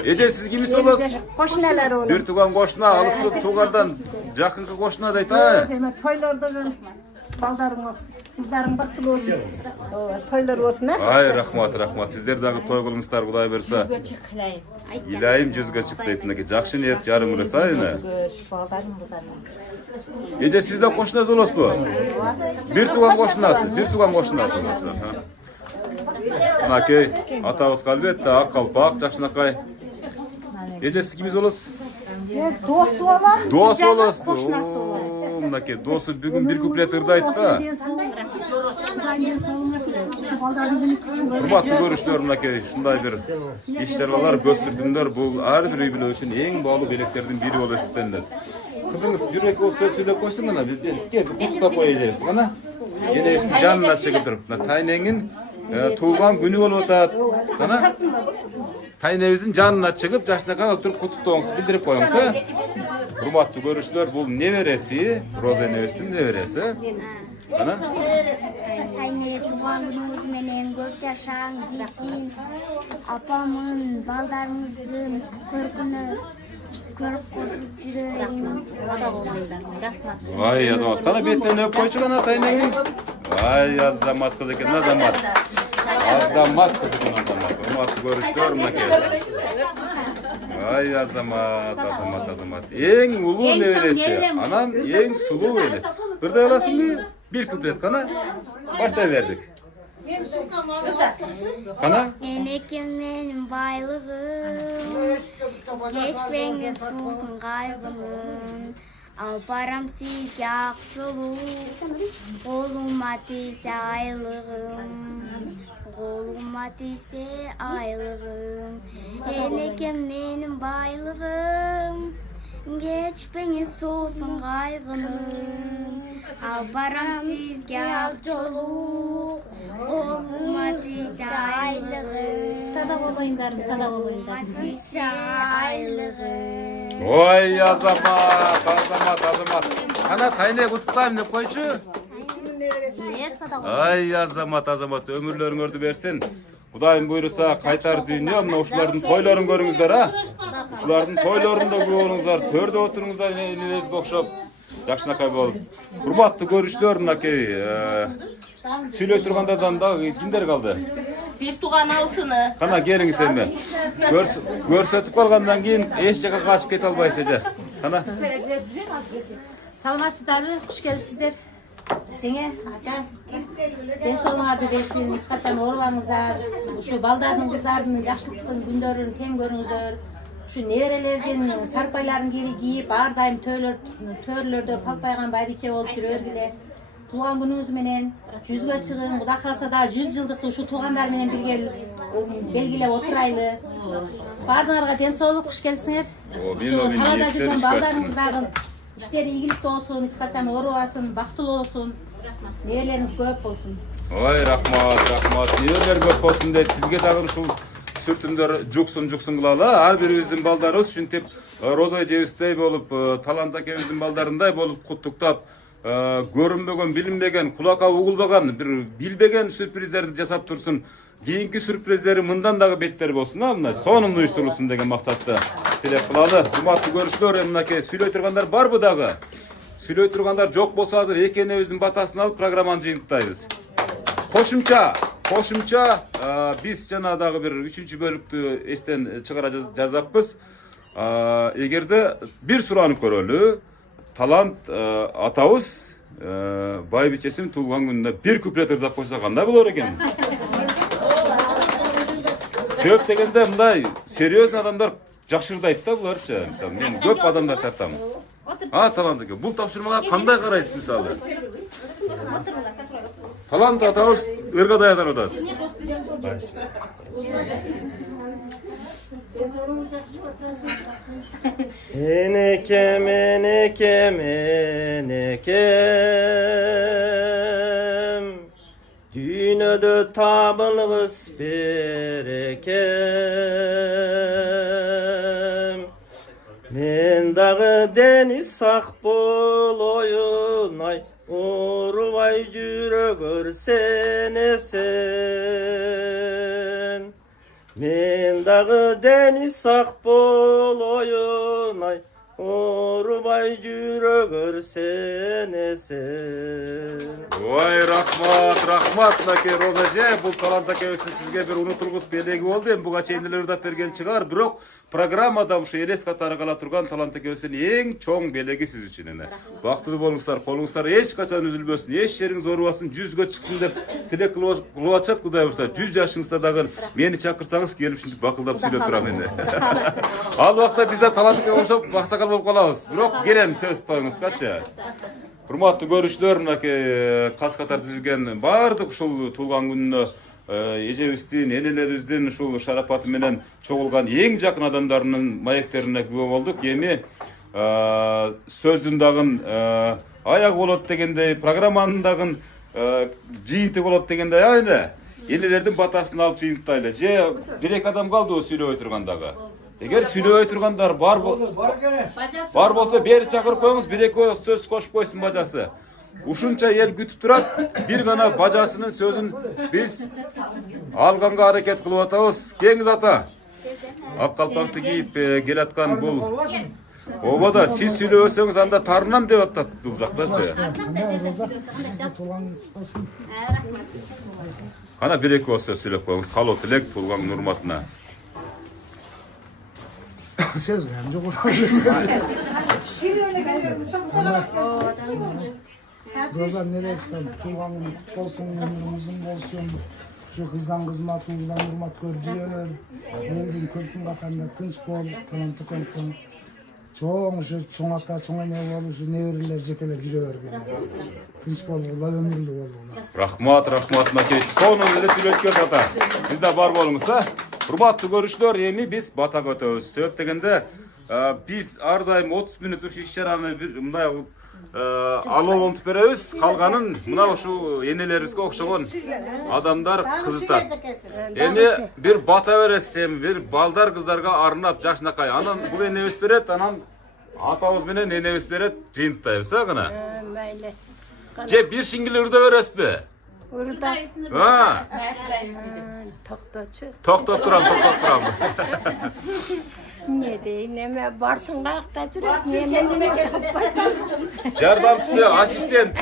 Ece siz kimisi olasiz? Koşnalar olur. Bir tugan koşuna, alıskı tugandan jakınky koşuna deyt ha. Hemen toylarda baldarım kızlarım baktılı olsun. Toylar olsun ha. Ay rahmat. Sizler dagı toy kılыңızдар Kuday bersa. İlayim жүзгө чык дейт мынакей. Жакшы ниет жарым ырыс айына. Ece siz de koşunası olasызбы? Bir tugan koşunası olası. Mынакей атабыз албетте ак калпак, жакшынакай. Ece siz kimiz olasiz? Dostu olan. Dostu olasызбы? Mынакей досы бүгүн bir куплет ырды айтты. Урматтуу көрүүчүлөр, мынакей ушундай бир иш-чаралар көстүрдүңдөр. Бул ар бир үй бүлө үчүн эң баалуу белектердин бири болуп эсептелет. Кызыңыз бир эки сөз сүйлөп койсун гана, биз токтоп коёбуз гана. Энеңиздин жанына чыгып туруп, тайнеңин туулган күнү болуп атат. Гана тайнебиздин жанына чыгып, жакшынакай туруп куттуктооңузду билдирип коюңуз. Урматтуу көрүүчүлөр, бул небереси, Роза энебиздин небереси. Ana? Tayne tuğan günümüz menen көп жашаң биздин апамын балдарымыздын көркүнө көрүп кошуп жүрөйүн. Vay Azamat, kana betinden öp koyçu kana taynengin. Vay Azamat kız ekin, Azamat. Azamat kız ekin Azamat. Urmatlı görüştür münake. Vay Azamat. En ulu nevresi. Anan en sulu öyle. Bir de alasın mı? Bir küplet kana. Başlayıverdik. Kana? Enekim benim baylığım, geçmenge susun kaybının. Al param sizge ak yolu, koluma teyse aylığım. Enekim benim baylığım, geçmenge susun kaybının. Al param sizge ak yolu, koluma teyse aylığım. Sada olayındarım, sada olayındarım. Teyse aylığım. Oy Azamat. Kana tayne kutuktayım ne koyçu? Ay Azamat, ömürlörüңөрдү bersin. Kudayım buyursa kaytar dünya, mına uşulardın toyların görüңüzler ha. Uşulardın toylarında görüңüzler, törde oturuңuzlar nenezge okşop. Жакшынакай болуп. Урматтуу көрүүчүлөр, мынакей сүйлөй тургандардан да кимдер калды? Bir tuğan avsını. Kana gelиңиз эми. Көрсөтүп калгандан кийин эч жака качып кете албайсыз эже. Kana. Саламатсыздарбы? Куш келипсиздер. Сеңе, ата. Ден соолуңарды берсин, эч качан оорубаңыздар. Ушу балдарыңыздардын жакшылыктын күндөрүн тең көрүңүздөр. Şu neverelerdin sarpayların geri giyip ар дайым төрлөрдө палпайган байбиче болуп жүрөргүле. Туулган күнүңүз менен жүзгө чыгың, Кудай кааласа да 100 жылдыкты ушу туугандар менен бирге белгилеп отурайлы. Баарыңарга ден соолук, куш келипсиңер. Ушу талаада жүргөн балдарыңыздардын иштери ийгиликтүү болсун, эч качан оорубасын, бактылуу болсун. Неберелериңиз көп болсун. Ой, рахмат. Неберелер көп болсун деп сизге дагы ушул сүртүмдөр жуксун кылалы. Ар бирибиздин балдарыбыз ушинтип Роза эжебиздей болуп, Талант акебиздин балдарындай болуп куттуктап, көрүнбөгөн, билинбеген, кулакка угулбаган, бир билбеген сюрприздерди жасап турсун. Кийинки сюрприздери мындан дагы беттер болсун, мына сонун уюштурулсун деген максатта тилек кылалы. Урматтуу көрүүчүлөр, мынакей сүйлөй тургандар барбы дагы? Сүйлөй тургандар жок болсо азыр эки энебиздин батасын алып программаны жыйынтыктайбыз. Кошумча биз жана дагы бир 3-чү бөлүктү эстен чыгара жазаппыз. Эгерде бир суранып көрөлү, Талант атабыз байбичесин туулган күнүндө бир куплет ырдап койсо кандай болор экен? Себеп дегенде мындай серьезный адамдар жакшы ырдайт да буларчы. Мисалы, мен көп адамдар тартам. Талант эке, бул тапшырмага кандай карайсыз мисалы? Талант атабыз ырга даярдан атат. Enekem Dünyada tabılgız berekem Men dağı deniz sak bol oyunay Urvay jürögөр sen esen Men dağı deniz sak bol oyunay, Urubay jürök örsen esen. Vay rahmat nake Rozaje, bu talanta köyüsü sizge bir unutulgus belegi oldu. Hem buga çeyindiler da bergen çıkar. Birok programmada şu eles katara kala turgan talanta köyüsünün en çoğun belegi siz için ene. Baktı bolungslar, kolungslar hiç kaçan üzülbösün, hiç yeriniz oruvasın, 100'gö çıksın dep tilek kılıvaçat kuday bolsa, 100 yaşınızda dagın meni çakırsanız gelip şimdi bakıldap söylep turam ene. Al vakta bizde talanta köy olsa baksakal bolup kalabız. Birok gelen söz toyunuz kaça. Hurmatlı görüşler, kas-katar düzülgen bardık uşul tulgan gününü ejebizden, enelerimizden uşul şarapatı menen çoğulgan en jakın adamlarının mayekterine güve bolduk. Emi sözdün dagın ayak bolot degende, programmanın dagın jiyinti bolot degende ayne. Enelerdin batasını alıp jiyintayla. Je bir adam kaldı o süylöp oturgandaga. Eğer süylöp oturganlar bar bolsa beri çakırıp koyuңuz, bir-iki söz koşup koysun bacası. Uşunça el gütüp turat, bir gana bacasının sözün biz alganga hareket kılıp atabız. Keňiz ata. Ak kalpaktı giyip gelatkan bul. Obada siz süylöpsöňiz anda tarınam dep atat bul jaktaçı. Ana bir-iki söz süylöp koyuңuz, kalo tilek tulgan nurmatına. Söz koyayım, çok Roza neler istedim? Tulganın kutlu olsun, ömrümüzün olsun. Şu kızdan kızma, tuğulan hurmat görüyor. Elin köpün katanda tınç bol, talantı koyun. Çoğun şu çoğun hatta çoğun ne olur, şu nevriler jetelep jürüyor. Tınç bol olur, ömürlü olur. Rahmat nake. Sonun ele süйлötkön ata. Bizde bar bolungsa. Hurmatlı görüşler, emi biz batak ötöbüz. Söp degende biz ardayım 30 minut uş işçarаны bir mындай алолонтуп беребиz. Kalganın mına şu enelerimizge okşogon adamlar kızıtar. Emi bir bata beresem, bir baldar kızlarga arınap jaşnakay. Anan bu enebis beret, anan atabız menen enebis beret jıyıntayбыз agına. Je bir şingil ırda berespi? Urda. Ha. Toktot turam. Ne deyin, neme barsın kayakta jürek, neme Jardamçısı, asistent.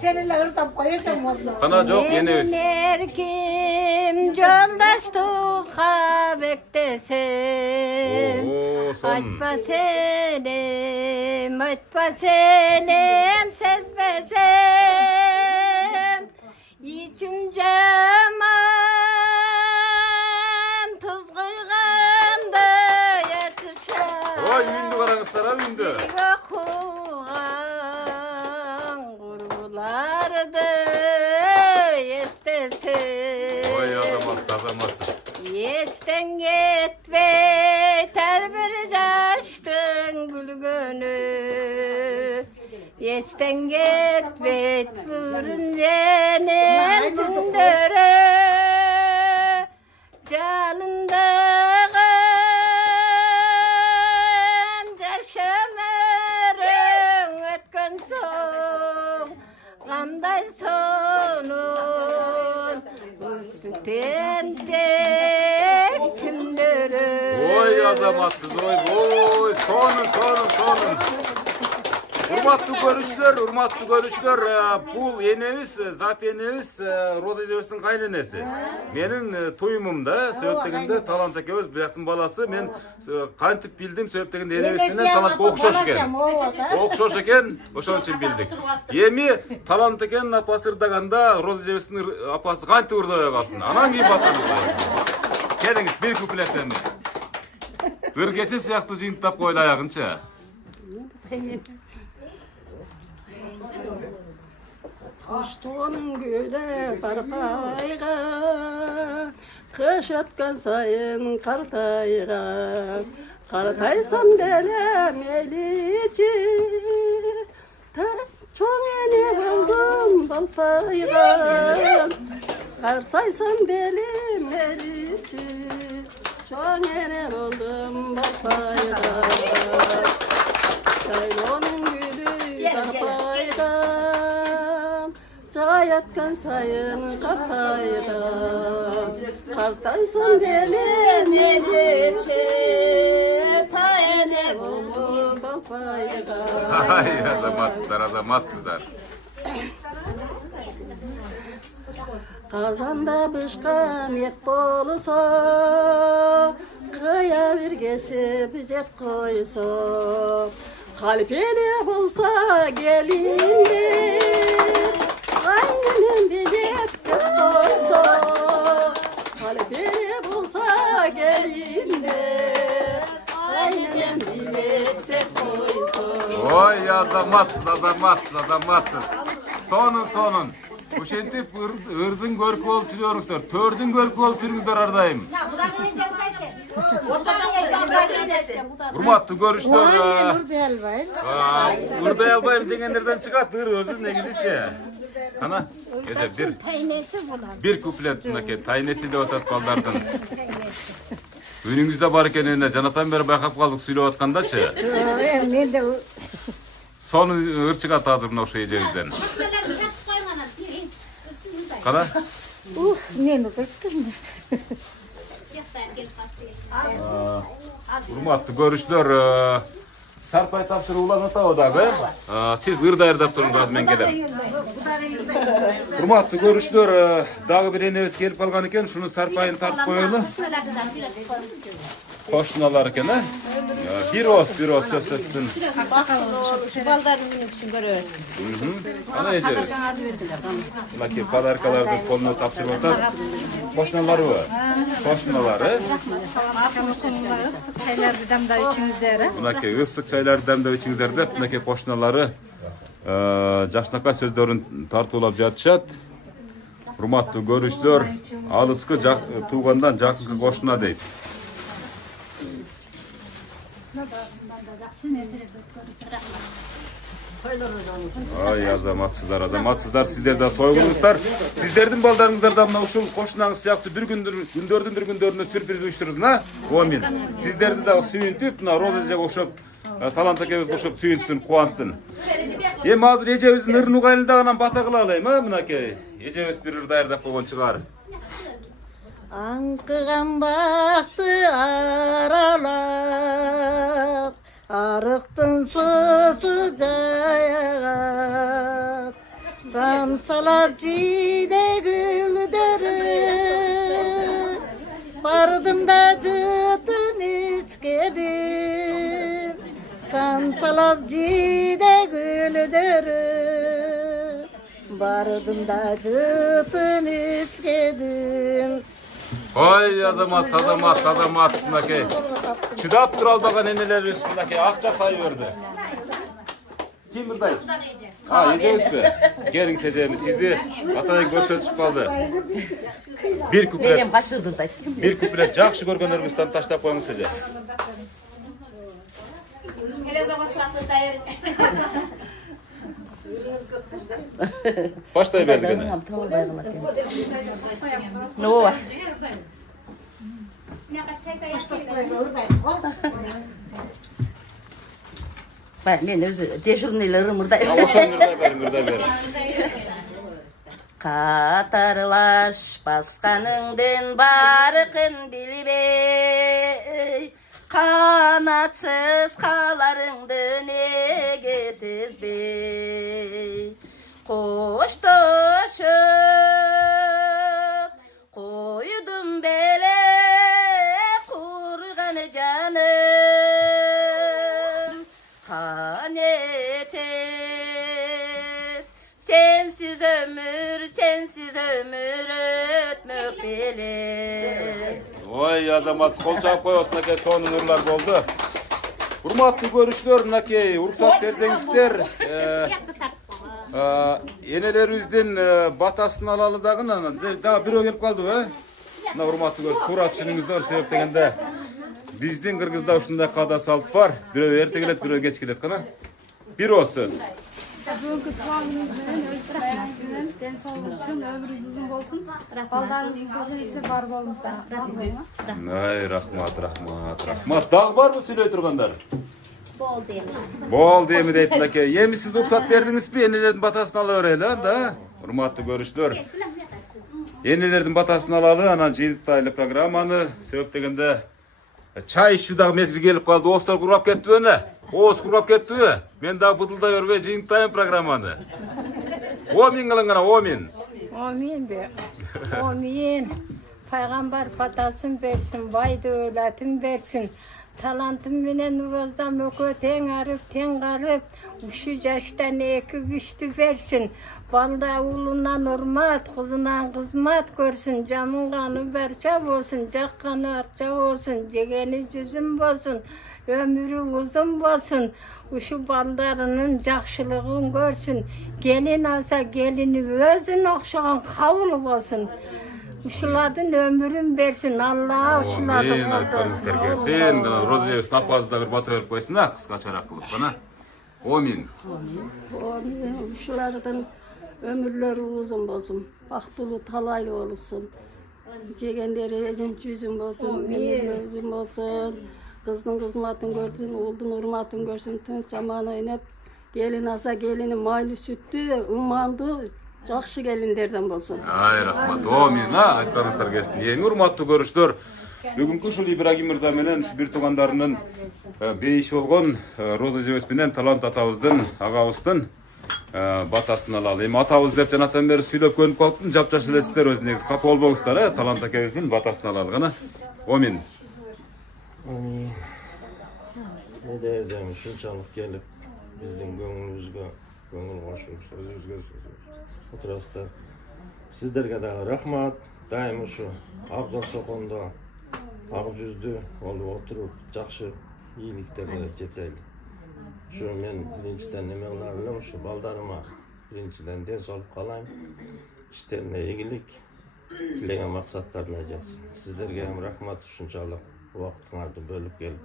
Seninle hırtap koyacağım oldu. Kana çok yenemiz. Erkim joldaştığa bektesen. Açpa senem sezbesem. İçim caman tuz kıyganda yatışan. Oy mündü karağızlar ha mündü. Oy azamatsız. Yeçten gitme terbir açtın gülgünü. Yeçten gitme fırın cenem tündürü. Canındağın caşemerin ötken son. Kanday sonun tentek tündürü. Oy azamatsız oy sonun. Hurmatlı görüşler, bu enemiz, zap enemiz Roza Ejebiz'in kaynenesi. Menin toyumumda, sööpteginde talanta köz, biyaktın balası, men kantip bildim, sööpteginde enemis menen talantga okşoş eken. Okşoş eken, oşon için bildik. Emi talanta eken apası ırdaganda Roza Ejebiz'in apası kantip ırdabay kalsın. Anan gibi batanı koyayım. Keliңiz bir kupletlerini. Irgesi siyaktı jıyıntap koydu ayağınça. Kıştuğun güle kartaygan, kış atkan sayın kartaygan. Kartaysam belem elici, çoğun ene oldum balpaygan. Kartaysam belem elici, çoğun ene oldum balpaygan. Saylonun gülü karpaygan, Yatkan sayın kafaydan, Altaysan belene geçe tayene olur balpayga. Ay azamatsızlar. Kazanda bışkan et bolsa kaya bir kesip jet koysa kalpeli bulsa gelindir aynen diyet koysa kalpeli bulsa gelindir aynen diyet koysa. Oy azamatsız. Sonun. Bu şentip ırdın görkü olup çürüyorsunuzlar. Tördün görkü olup çürüyorsunuzlar aradayım. Hurmatlı görüşler. Urday albayım degenlerden çıkart. Özünüz ne gidişe. Ana, gece bir kuplet taynesi de otat baldardan. Önünüzde var iken önüne canatan beri bakıp kaldık suyla atkanda çı. Son ırçık hazır mı o şey cevizden. Kada? Ne bakın. Hurmatlı görüşler. Sarpay tapsırı ulan ota o da be. Siz ırda erdap durun gazmen gelem. Hurmatlı görüşler. Dağı bir enemiz gelip kalgan iken şunu sarpayını tartıp koyalım. Koşnalar iken ha. Bir os söz sözsün. Şu baldarın için görüyoruz. Ana yiyeceğiz. Laki padarkalardan koluna tapsırı otar. Koşnaları var. Koşnaları. Isık çaylar demde içinizde. Bunaki ısık çaylar demde içinizde. Bunaki koşnaları jaşnaka sözlerin tartılap jatışat. Hurmatlı görüşler. Alıskı tuğandan jakınкы koşna deyip. Ay azamatsızlar sizler de toygunuzlar. Sizlerдің baldarыңızдарdan mına uşul koşunağız siyaktı bir gündörünü sürpriz uyuşturuz na. Omin. Sizlerdi de suyuntüp na rozajak oşup talanta kebez koşup suyuntsun, kuantsın. Em hazır ecevizin ırnu gaylındağынан bata kıla alayım ha mınake. Eceviz bir ırda erdap koğun çıkar. Ankıgan baktı aralap arıktın sosu cayagat samsalap cide güldürür vardım da cıtın içkedim samsalap cide güldürür vardım da cıtın içkedim. Oy azamat şundaki. Çıdap duraldagan eneler üstündeki akça sayıverdi. Kim buradayım? Ha yiyeceğiz mi? Gelin seçeceğimiz sizde atayı gösterip kaldı. Bir kuplet jakşı görgen Irgızstan taşlap koyun seçe. Baştay verdi gene. Ne var? Ben özü dejurnilerim burada. Oşan ırda ver. Katarlaş baskanыңден barıkın bilbey. Kanatsız kalarыңды nege sezbey. Koştoşup koydum bele kurganı canım kan eter sensiz ömür ötmek bile. Oy azamat kol çap koy osnake sonun ırlar boldu. Hurmatlı görüşler nake ruhsat bersеңizler. Enelerimizden batasını alalı dağına daha bir gelip kaldı be. Mına hurmatlı görüş kurat şunumuzda or sebep degende bizdin Kırgızda uşunda kada salt var. Birөө erте келет, birөө geç келет kana. Bir o söz. Бүгінгі туғаныңыз менен өз рахмат менен ден соолугуңуз үчүн өмүрүңүз узун болсун. Балдарыңыздын көчөсүнө бар болуңуздар. Ay rahmat. Dağ var mı söyley turganlar? Bol deymi deytin ake. Yemi siz ruhsat verdiniz mi? Enelerin batasını alıvereyle da. Hurmatlı görüşler. Енелердің батасын алалы, анан жыйынтайлы программаны себеп дегенде чай ішудағы мезгіл келіп қалды. Остар құрап кетті өне. Оғыз құрап кетті өне. Мен дағы бұдылдай өрбей жыйынтайын программаны. Омин қылыңына, омин. Amin be. Amin. Peygamber patasın versin, bay devletin versin. Talantım menen rozam ökö ten arıp, uşu yaştan eki üçtü versin. Balda ulundan hurmat, kızından kızmat görsün. Camın kanı berçap olsun, cakkanı arça olsun. Cegeni cüzüm olsun, ömrü uzun olsun. Uşu baldarının jakşılığın görsün. Gelin alsa gelini özün okşağın kavul olsun. Uşuladın ömrün versin. Allah uşuladın. Amin. Айтқаныңыздар келсін. Роза снапазда бір бата өріп қойсын, қысқачарақ қылып қана. Amin. Uşulardan ömürleri uzun olsun. Baktulu talaylı olsun. Cegenleri yüzün olsun. Ömürleri uzun olsun. Kızın kızmatın görsün, oğlun hurmatın görsün. Tınç jaman oynap. Gelin asa gelini maylı süttü, umandı. Жақшы келиндерден болсын. Ай, рахмат. Amin. Айтқаныңыздар келсін. Ең урматтуу көрүштөр. Бүгүнкү ушул Ибрагим мырза менен бир туугандарынын бейиши болгон Роза Жебес менен Талант атабыздын, агабыздын батасын алалы. Эми атабыз деп жанатан бери сүйлөп көнүп калыптым. Жапжаш элесиздер, өзү негизи капа болбоңуздар, Талант акебиздин батасын алалы гана. Amin. Amin. Ne diyeceğim, şunçalık gelip bizim gönlümüzge gönül koşup sözümüzge oturasıda. Sizlerge de rahmat, daim şu Abda sokonda ak yüzdü olup oturup jakşı iyiliklerine geçeyli. Şu men birinciden nemeğlarım şu baldarıma birinciden dens olup kalayım. İşlerine iyilik, dilegen maksatlarına gelsin. Sizlerge hem rahmat şunçalık vaqtыңарды bölüp gelip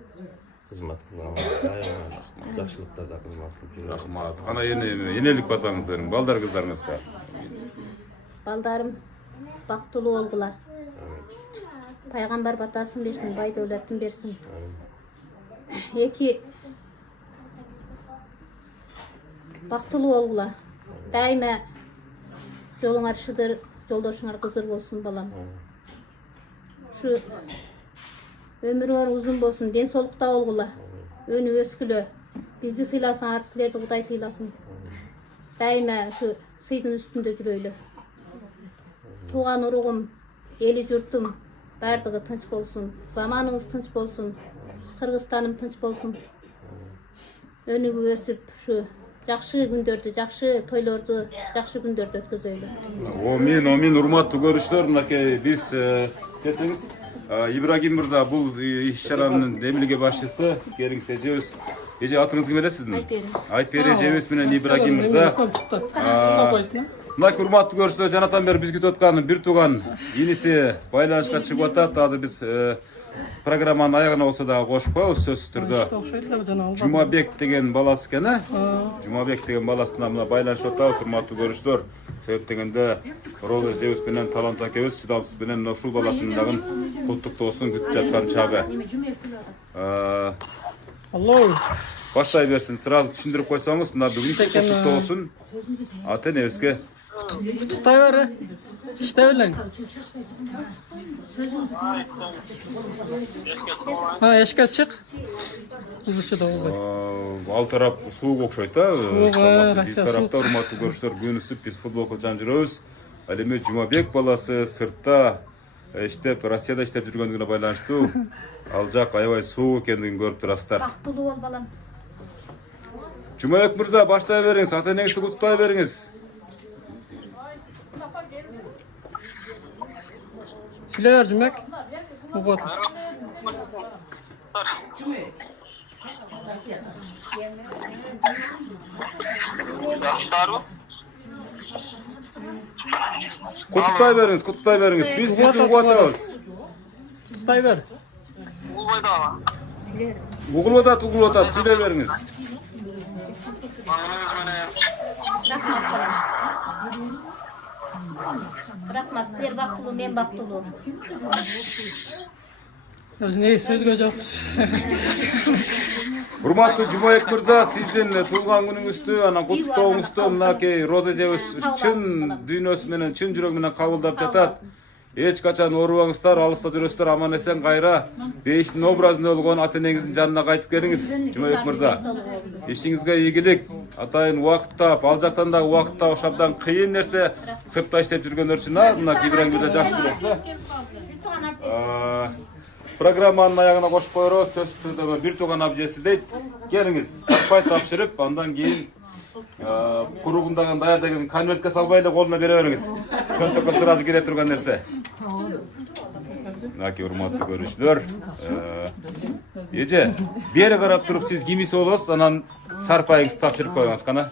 hizmet kılgan жақсылықтарда hizmet kılıp жүрөт. Рахмат. Кана энелик батаңыз бериң, балдар кыздарыңызга. Балдарым бактылуу болгула. Пайгамбар батасын берсин, бай дәулетін берсин. Эки бактылуу болгула. Дайыма жолуңар шыдыр, жолдошуңар кызыр болсун балам. Şu ömürüңөр uzun bolsun, den solukta болгула. Önü өскүлө. Bizdi сыйласың, силерди Кудай сыйласын. Дайыма şu сыйдын үстүндө жүрөйлү. Туган уругум, эли журтум бардыгы тынч болсун. Заманыңыз тынч болсун. Кыргызстаным тынч болсун. Өнүгүп өсүп, şu жакшы күндөрдү, жакшы тойлорду, жакшы күндөрдү өткөзөйлү. Amin. Урматтуу көрүштөр, мынакей биз десеңиз Ибрагим мырза бул иш-чаранын демилге башчысы, келиңиз эжебиз. Эже атыңыз ким эле сиздин? Айтпери эжебиз менен Ибрагим мырза. Мына урматтуу көрүштөр, жанатан бери биз күтүп аткан бир тууган иниси байланышка чыгып атат. Азыр биз программанын аягына болсо дагы кошуп коебуз сөзсүз түрдө. Жумабек деген баласы экен, Жумабек деген баласына мына байланышып атабыз, урматтуу көрүштөр. Себеп дегенде Роза Жебес менен Талант акебиз Сидалсыз менен ушул баласынын дагы куттуктоосун күтүп жаткан чагы. Баштай берсин, сразу түшүндүрүп койсоңуз, мына бүгүнкү куттуктоосун ата энебизге Куттуктай бер. İşte öyle. Ha, eşke çık. Uzuşu da oldu. Ал тарап суук окшойт да. Биз тарапта урматтуу көрүштөр, күнүсүп биз футбол кылжан жүрөбүз. Ал эми Жумабек баласы сыртта иштеп, Россияда иштеп жүргөндүгүнө байланыштуу ал жак аябай суук экендигин көрүп турасыздар. Бактылуу бол балам. Жумабек мырза, баштай бериңиз, ата энеңизди куттуктай бериңиз. Siler Cümek. Bu kadar. Куттуктай бериңиz. Биз сизди угуп атабыз. Куттуктай бер. Угулуп атат, силер бериңиз. Рахмат, силер бактылуу, мен бактылуу. Özü ne sözgö jokmuşuz. Урматтуу Жумабек мырза, сиздин туулган күнүңүздү, анан куттуктооңузду мынакей Роза эжебиз чын дүйнөсү менен, чын жүрөгү менен кабылдап жатат. Эч качан оорубаңыздар, алыста жүрөсүздөр, аман эсен кайра бейиштин образында болгон ата энеңиздин жанына кайтып келиңиз, Жумабек мырза. Ишиңизге ийгилик, атайын убакыт таап, ал жактан дагы убакыт таап, абдан кыйын нерсе сыртта иштеп жүргөндөр үчүн мына кийбиреңизде жакшы билесиз. Программанын аягына кошуп коербуз. Сөзсүз түрдө бир тууган абжеси дейт. Келиңиз, сапай тапшырып, андан кийин куругундагы даярдаган конвертке салбай эле колуна бере бериңиз. Чөнтөккө сразу кире турган нерсе. Мынакей урматтуу көрүүчүлөр, эже, бери карап туруп сиз кимиси болосуз, анан сарпайыңызды тапшырып коюңуз кана.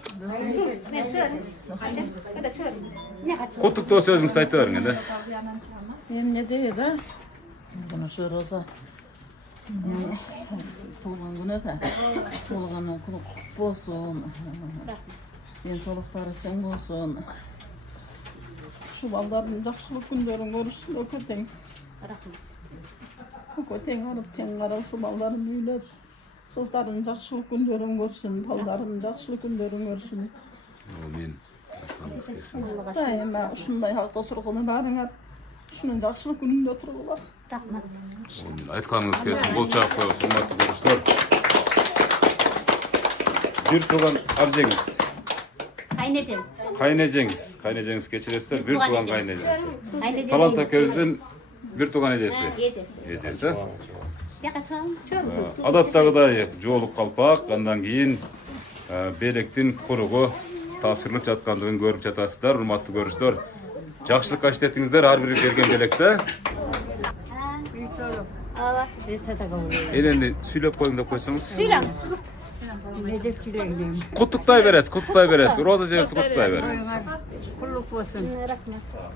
Куттуктоо сөзүңүздү айта бериң эле. Эмне дейбиз, а? Bunu şu Roza tuğlan günü de tuğlanın kutlu olsun, densolukları çeng olsun. Şu balların жақсылық күндерін көрсün, ököteң. Ököteң arıp, teң arıp, şu balların üylep, kızların жақсылық күндерін көрсün, balların жақсылық күндерін көрсün. Amin. Daima ушундай hakta surgunu barыңar, şunun жақсылық күнүндө turgular. Айтканыңыз келсин, кол чаап коебуз, урматтуу көрүүчүлөр. Бир тууган абжеңиз. Кайнежеңиз кечиресиздер, бир тууган кайнежеңиз. Талант акебиздин бир тууган эжеси. Эжеси. Адаттагыдай жоолук калпак, андан кийин белектин куругу тапшырылып жаткандыгын көрүп жатасыздар, урматтуу көрүүчүлөр. Жакшылыкка иштеттиңиздер, ар бири берген белекте. Эненди сүйлөп коюң деп койсоңуз. Сүйлөң. Куттуктай бересиз. Роза эжебизди куттуктай бериңиз. Куллук болсун.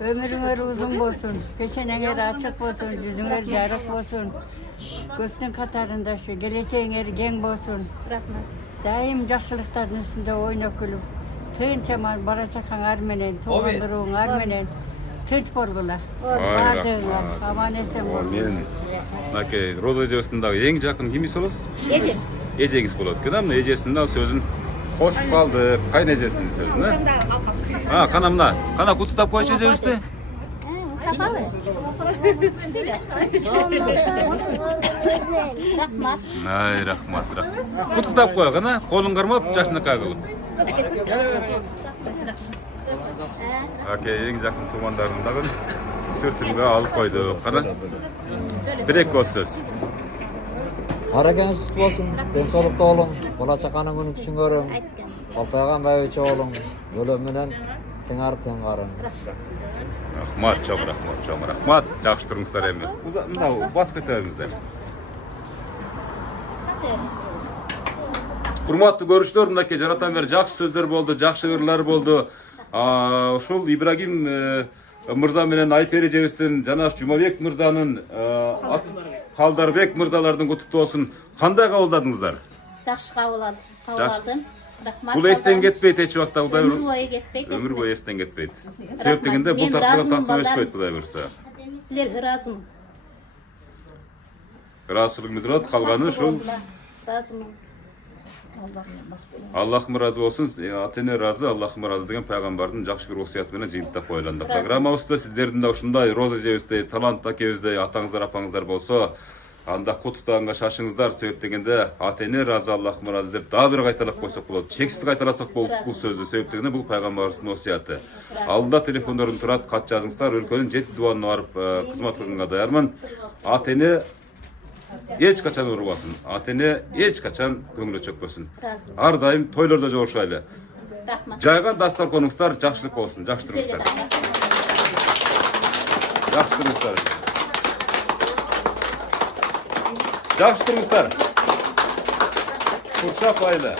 Өмүрүңөр узун болсун. Пешенеңер ачык болсун, жүзүңөр жарык болсун. Көптүн катарында ушу келечегиңер кең болсун. Рахмат. Дайым жакшылыктардын үстүндө ойноп күлүп, тыйынча бала чакаңар менен, туугандырууңар менен тынч болгула. Аман эсен болсун. Мен мынакей Роза эжебиздин дагы эң жакын кимиси болосуз? Эжем. Эжеңиз болот экен. Мына эжесинин дагы сөзүн кошуп калдык. Кайнежесинин сөзүн, кана мына. Кана куттуктап койчу эжебизди. Сапалы. Рахмат. Ай, рахмат. Куттуктап кой, кана. Колуң кармап, жашынакай кылып. Окей, эң жакын туугандарын дагы сыртымга алып койдук. Кана. Бирек сөз. Аракеңиз куту болсун, денсаулыкта болуң, бала чаканын күнү күчүн көрүң, Алпайган байбиче болуң, өлөм менен тең арып тең карың. Рахмат, чоң рахмат. Жакшы туруңуздар эми. Мына басып кете бериңиздер. Урматтуу көрүүчүлөр, мынакей жаратан бери жакшы сөздөр болду, жакшы ырлар болду. Ушул Ибрагим мырза менен Айпери эжебиздин жана Жумабек мырзанын Калдарбек мырзалардын куттуктуу болсун. Кандай кабылдадыңыздар? Жакшы кабылдым. Рахмат. Бул эстен кетпейт эч убакта, Кудай Өмүр бою кетпейт. Өмүр бою эстен кетпейт. Себеп дегенде бул тартылган тасма өчпөйт, Кудай буйрса. Силерге ыраазымын. Ыраазычылык билдирет, калганы ушул. Ыраазымын. Аллахым разы болсун, ата-эне разы, Аллахым разы деген пайгамбардын жакшы бир осуяты менен жыйынтыктап коюлган. Программабызда сиздердин да ушундай Роза эжебиздей, Талант акебиздей атаңыздар, апаңыздар болсо, анда куттуктаганга шашыңыздар. Себеп дегенде ата-эне разы, Аллахым разы деп дагы бир кайталап койсок болот. Чексиз кайталасак болот бул сөздү. Себеп дегенде бул пайгамбарыбыздын осуяты. Алдында телефондорун турат, кат жазыңыздар. Өлкөнүн 7 дубанына барып кызмат кылганга даярмын. Ата-эне эч качан урубасын. Ата-эне эч качан көңүлү чөкпөсүн. Ар дайым тойлордо жолугушайлы. Рахмат. Жайган дастарконуңуздар жакшылык болсун. Жакшы туруңуздар. Жакшы туруңуздар. Жакшы туруңуздар. Куршап айлы.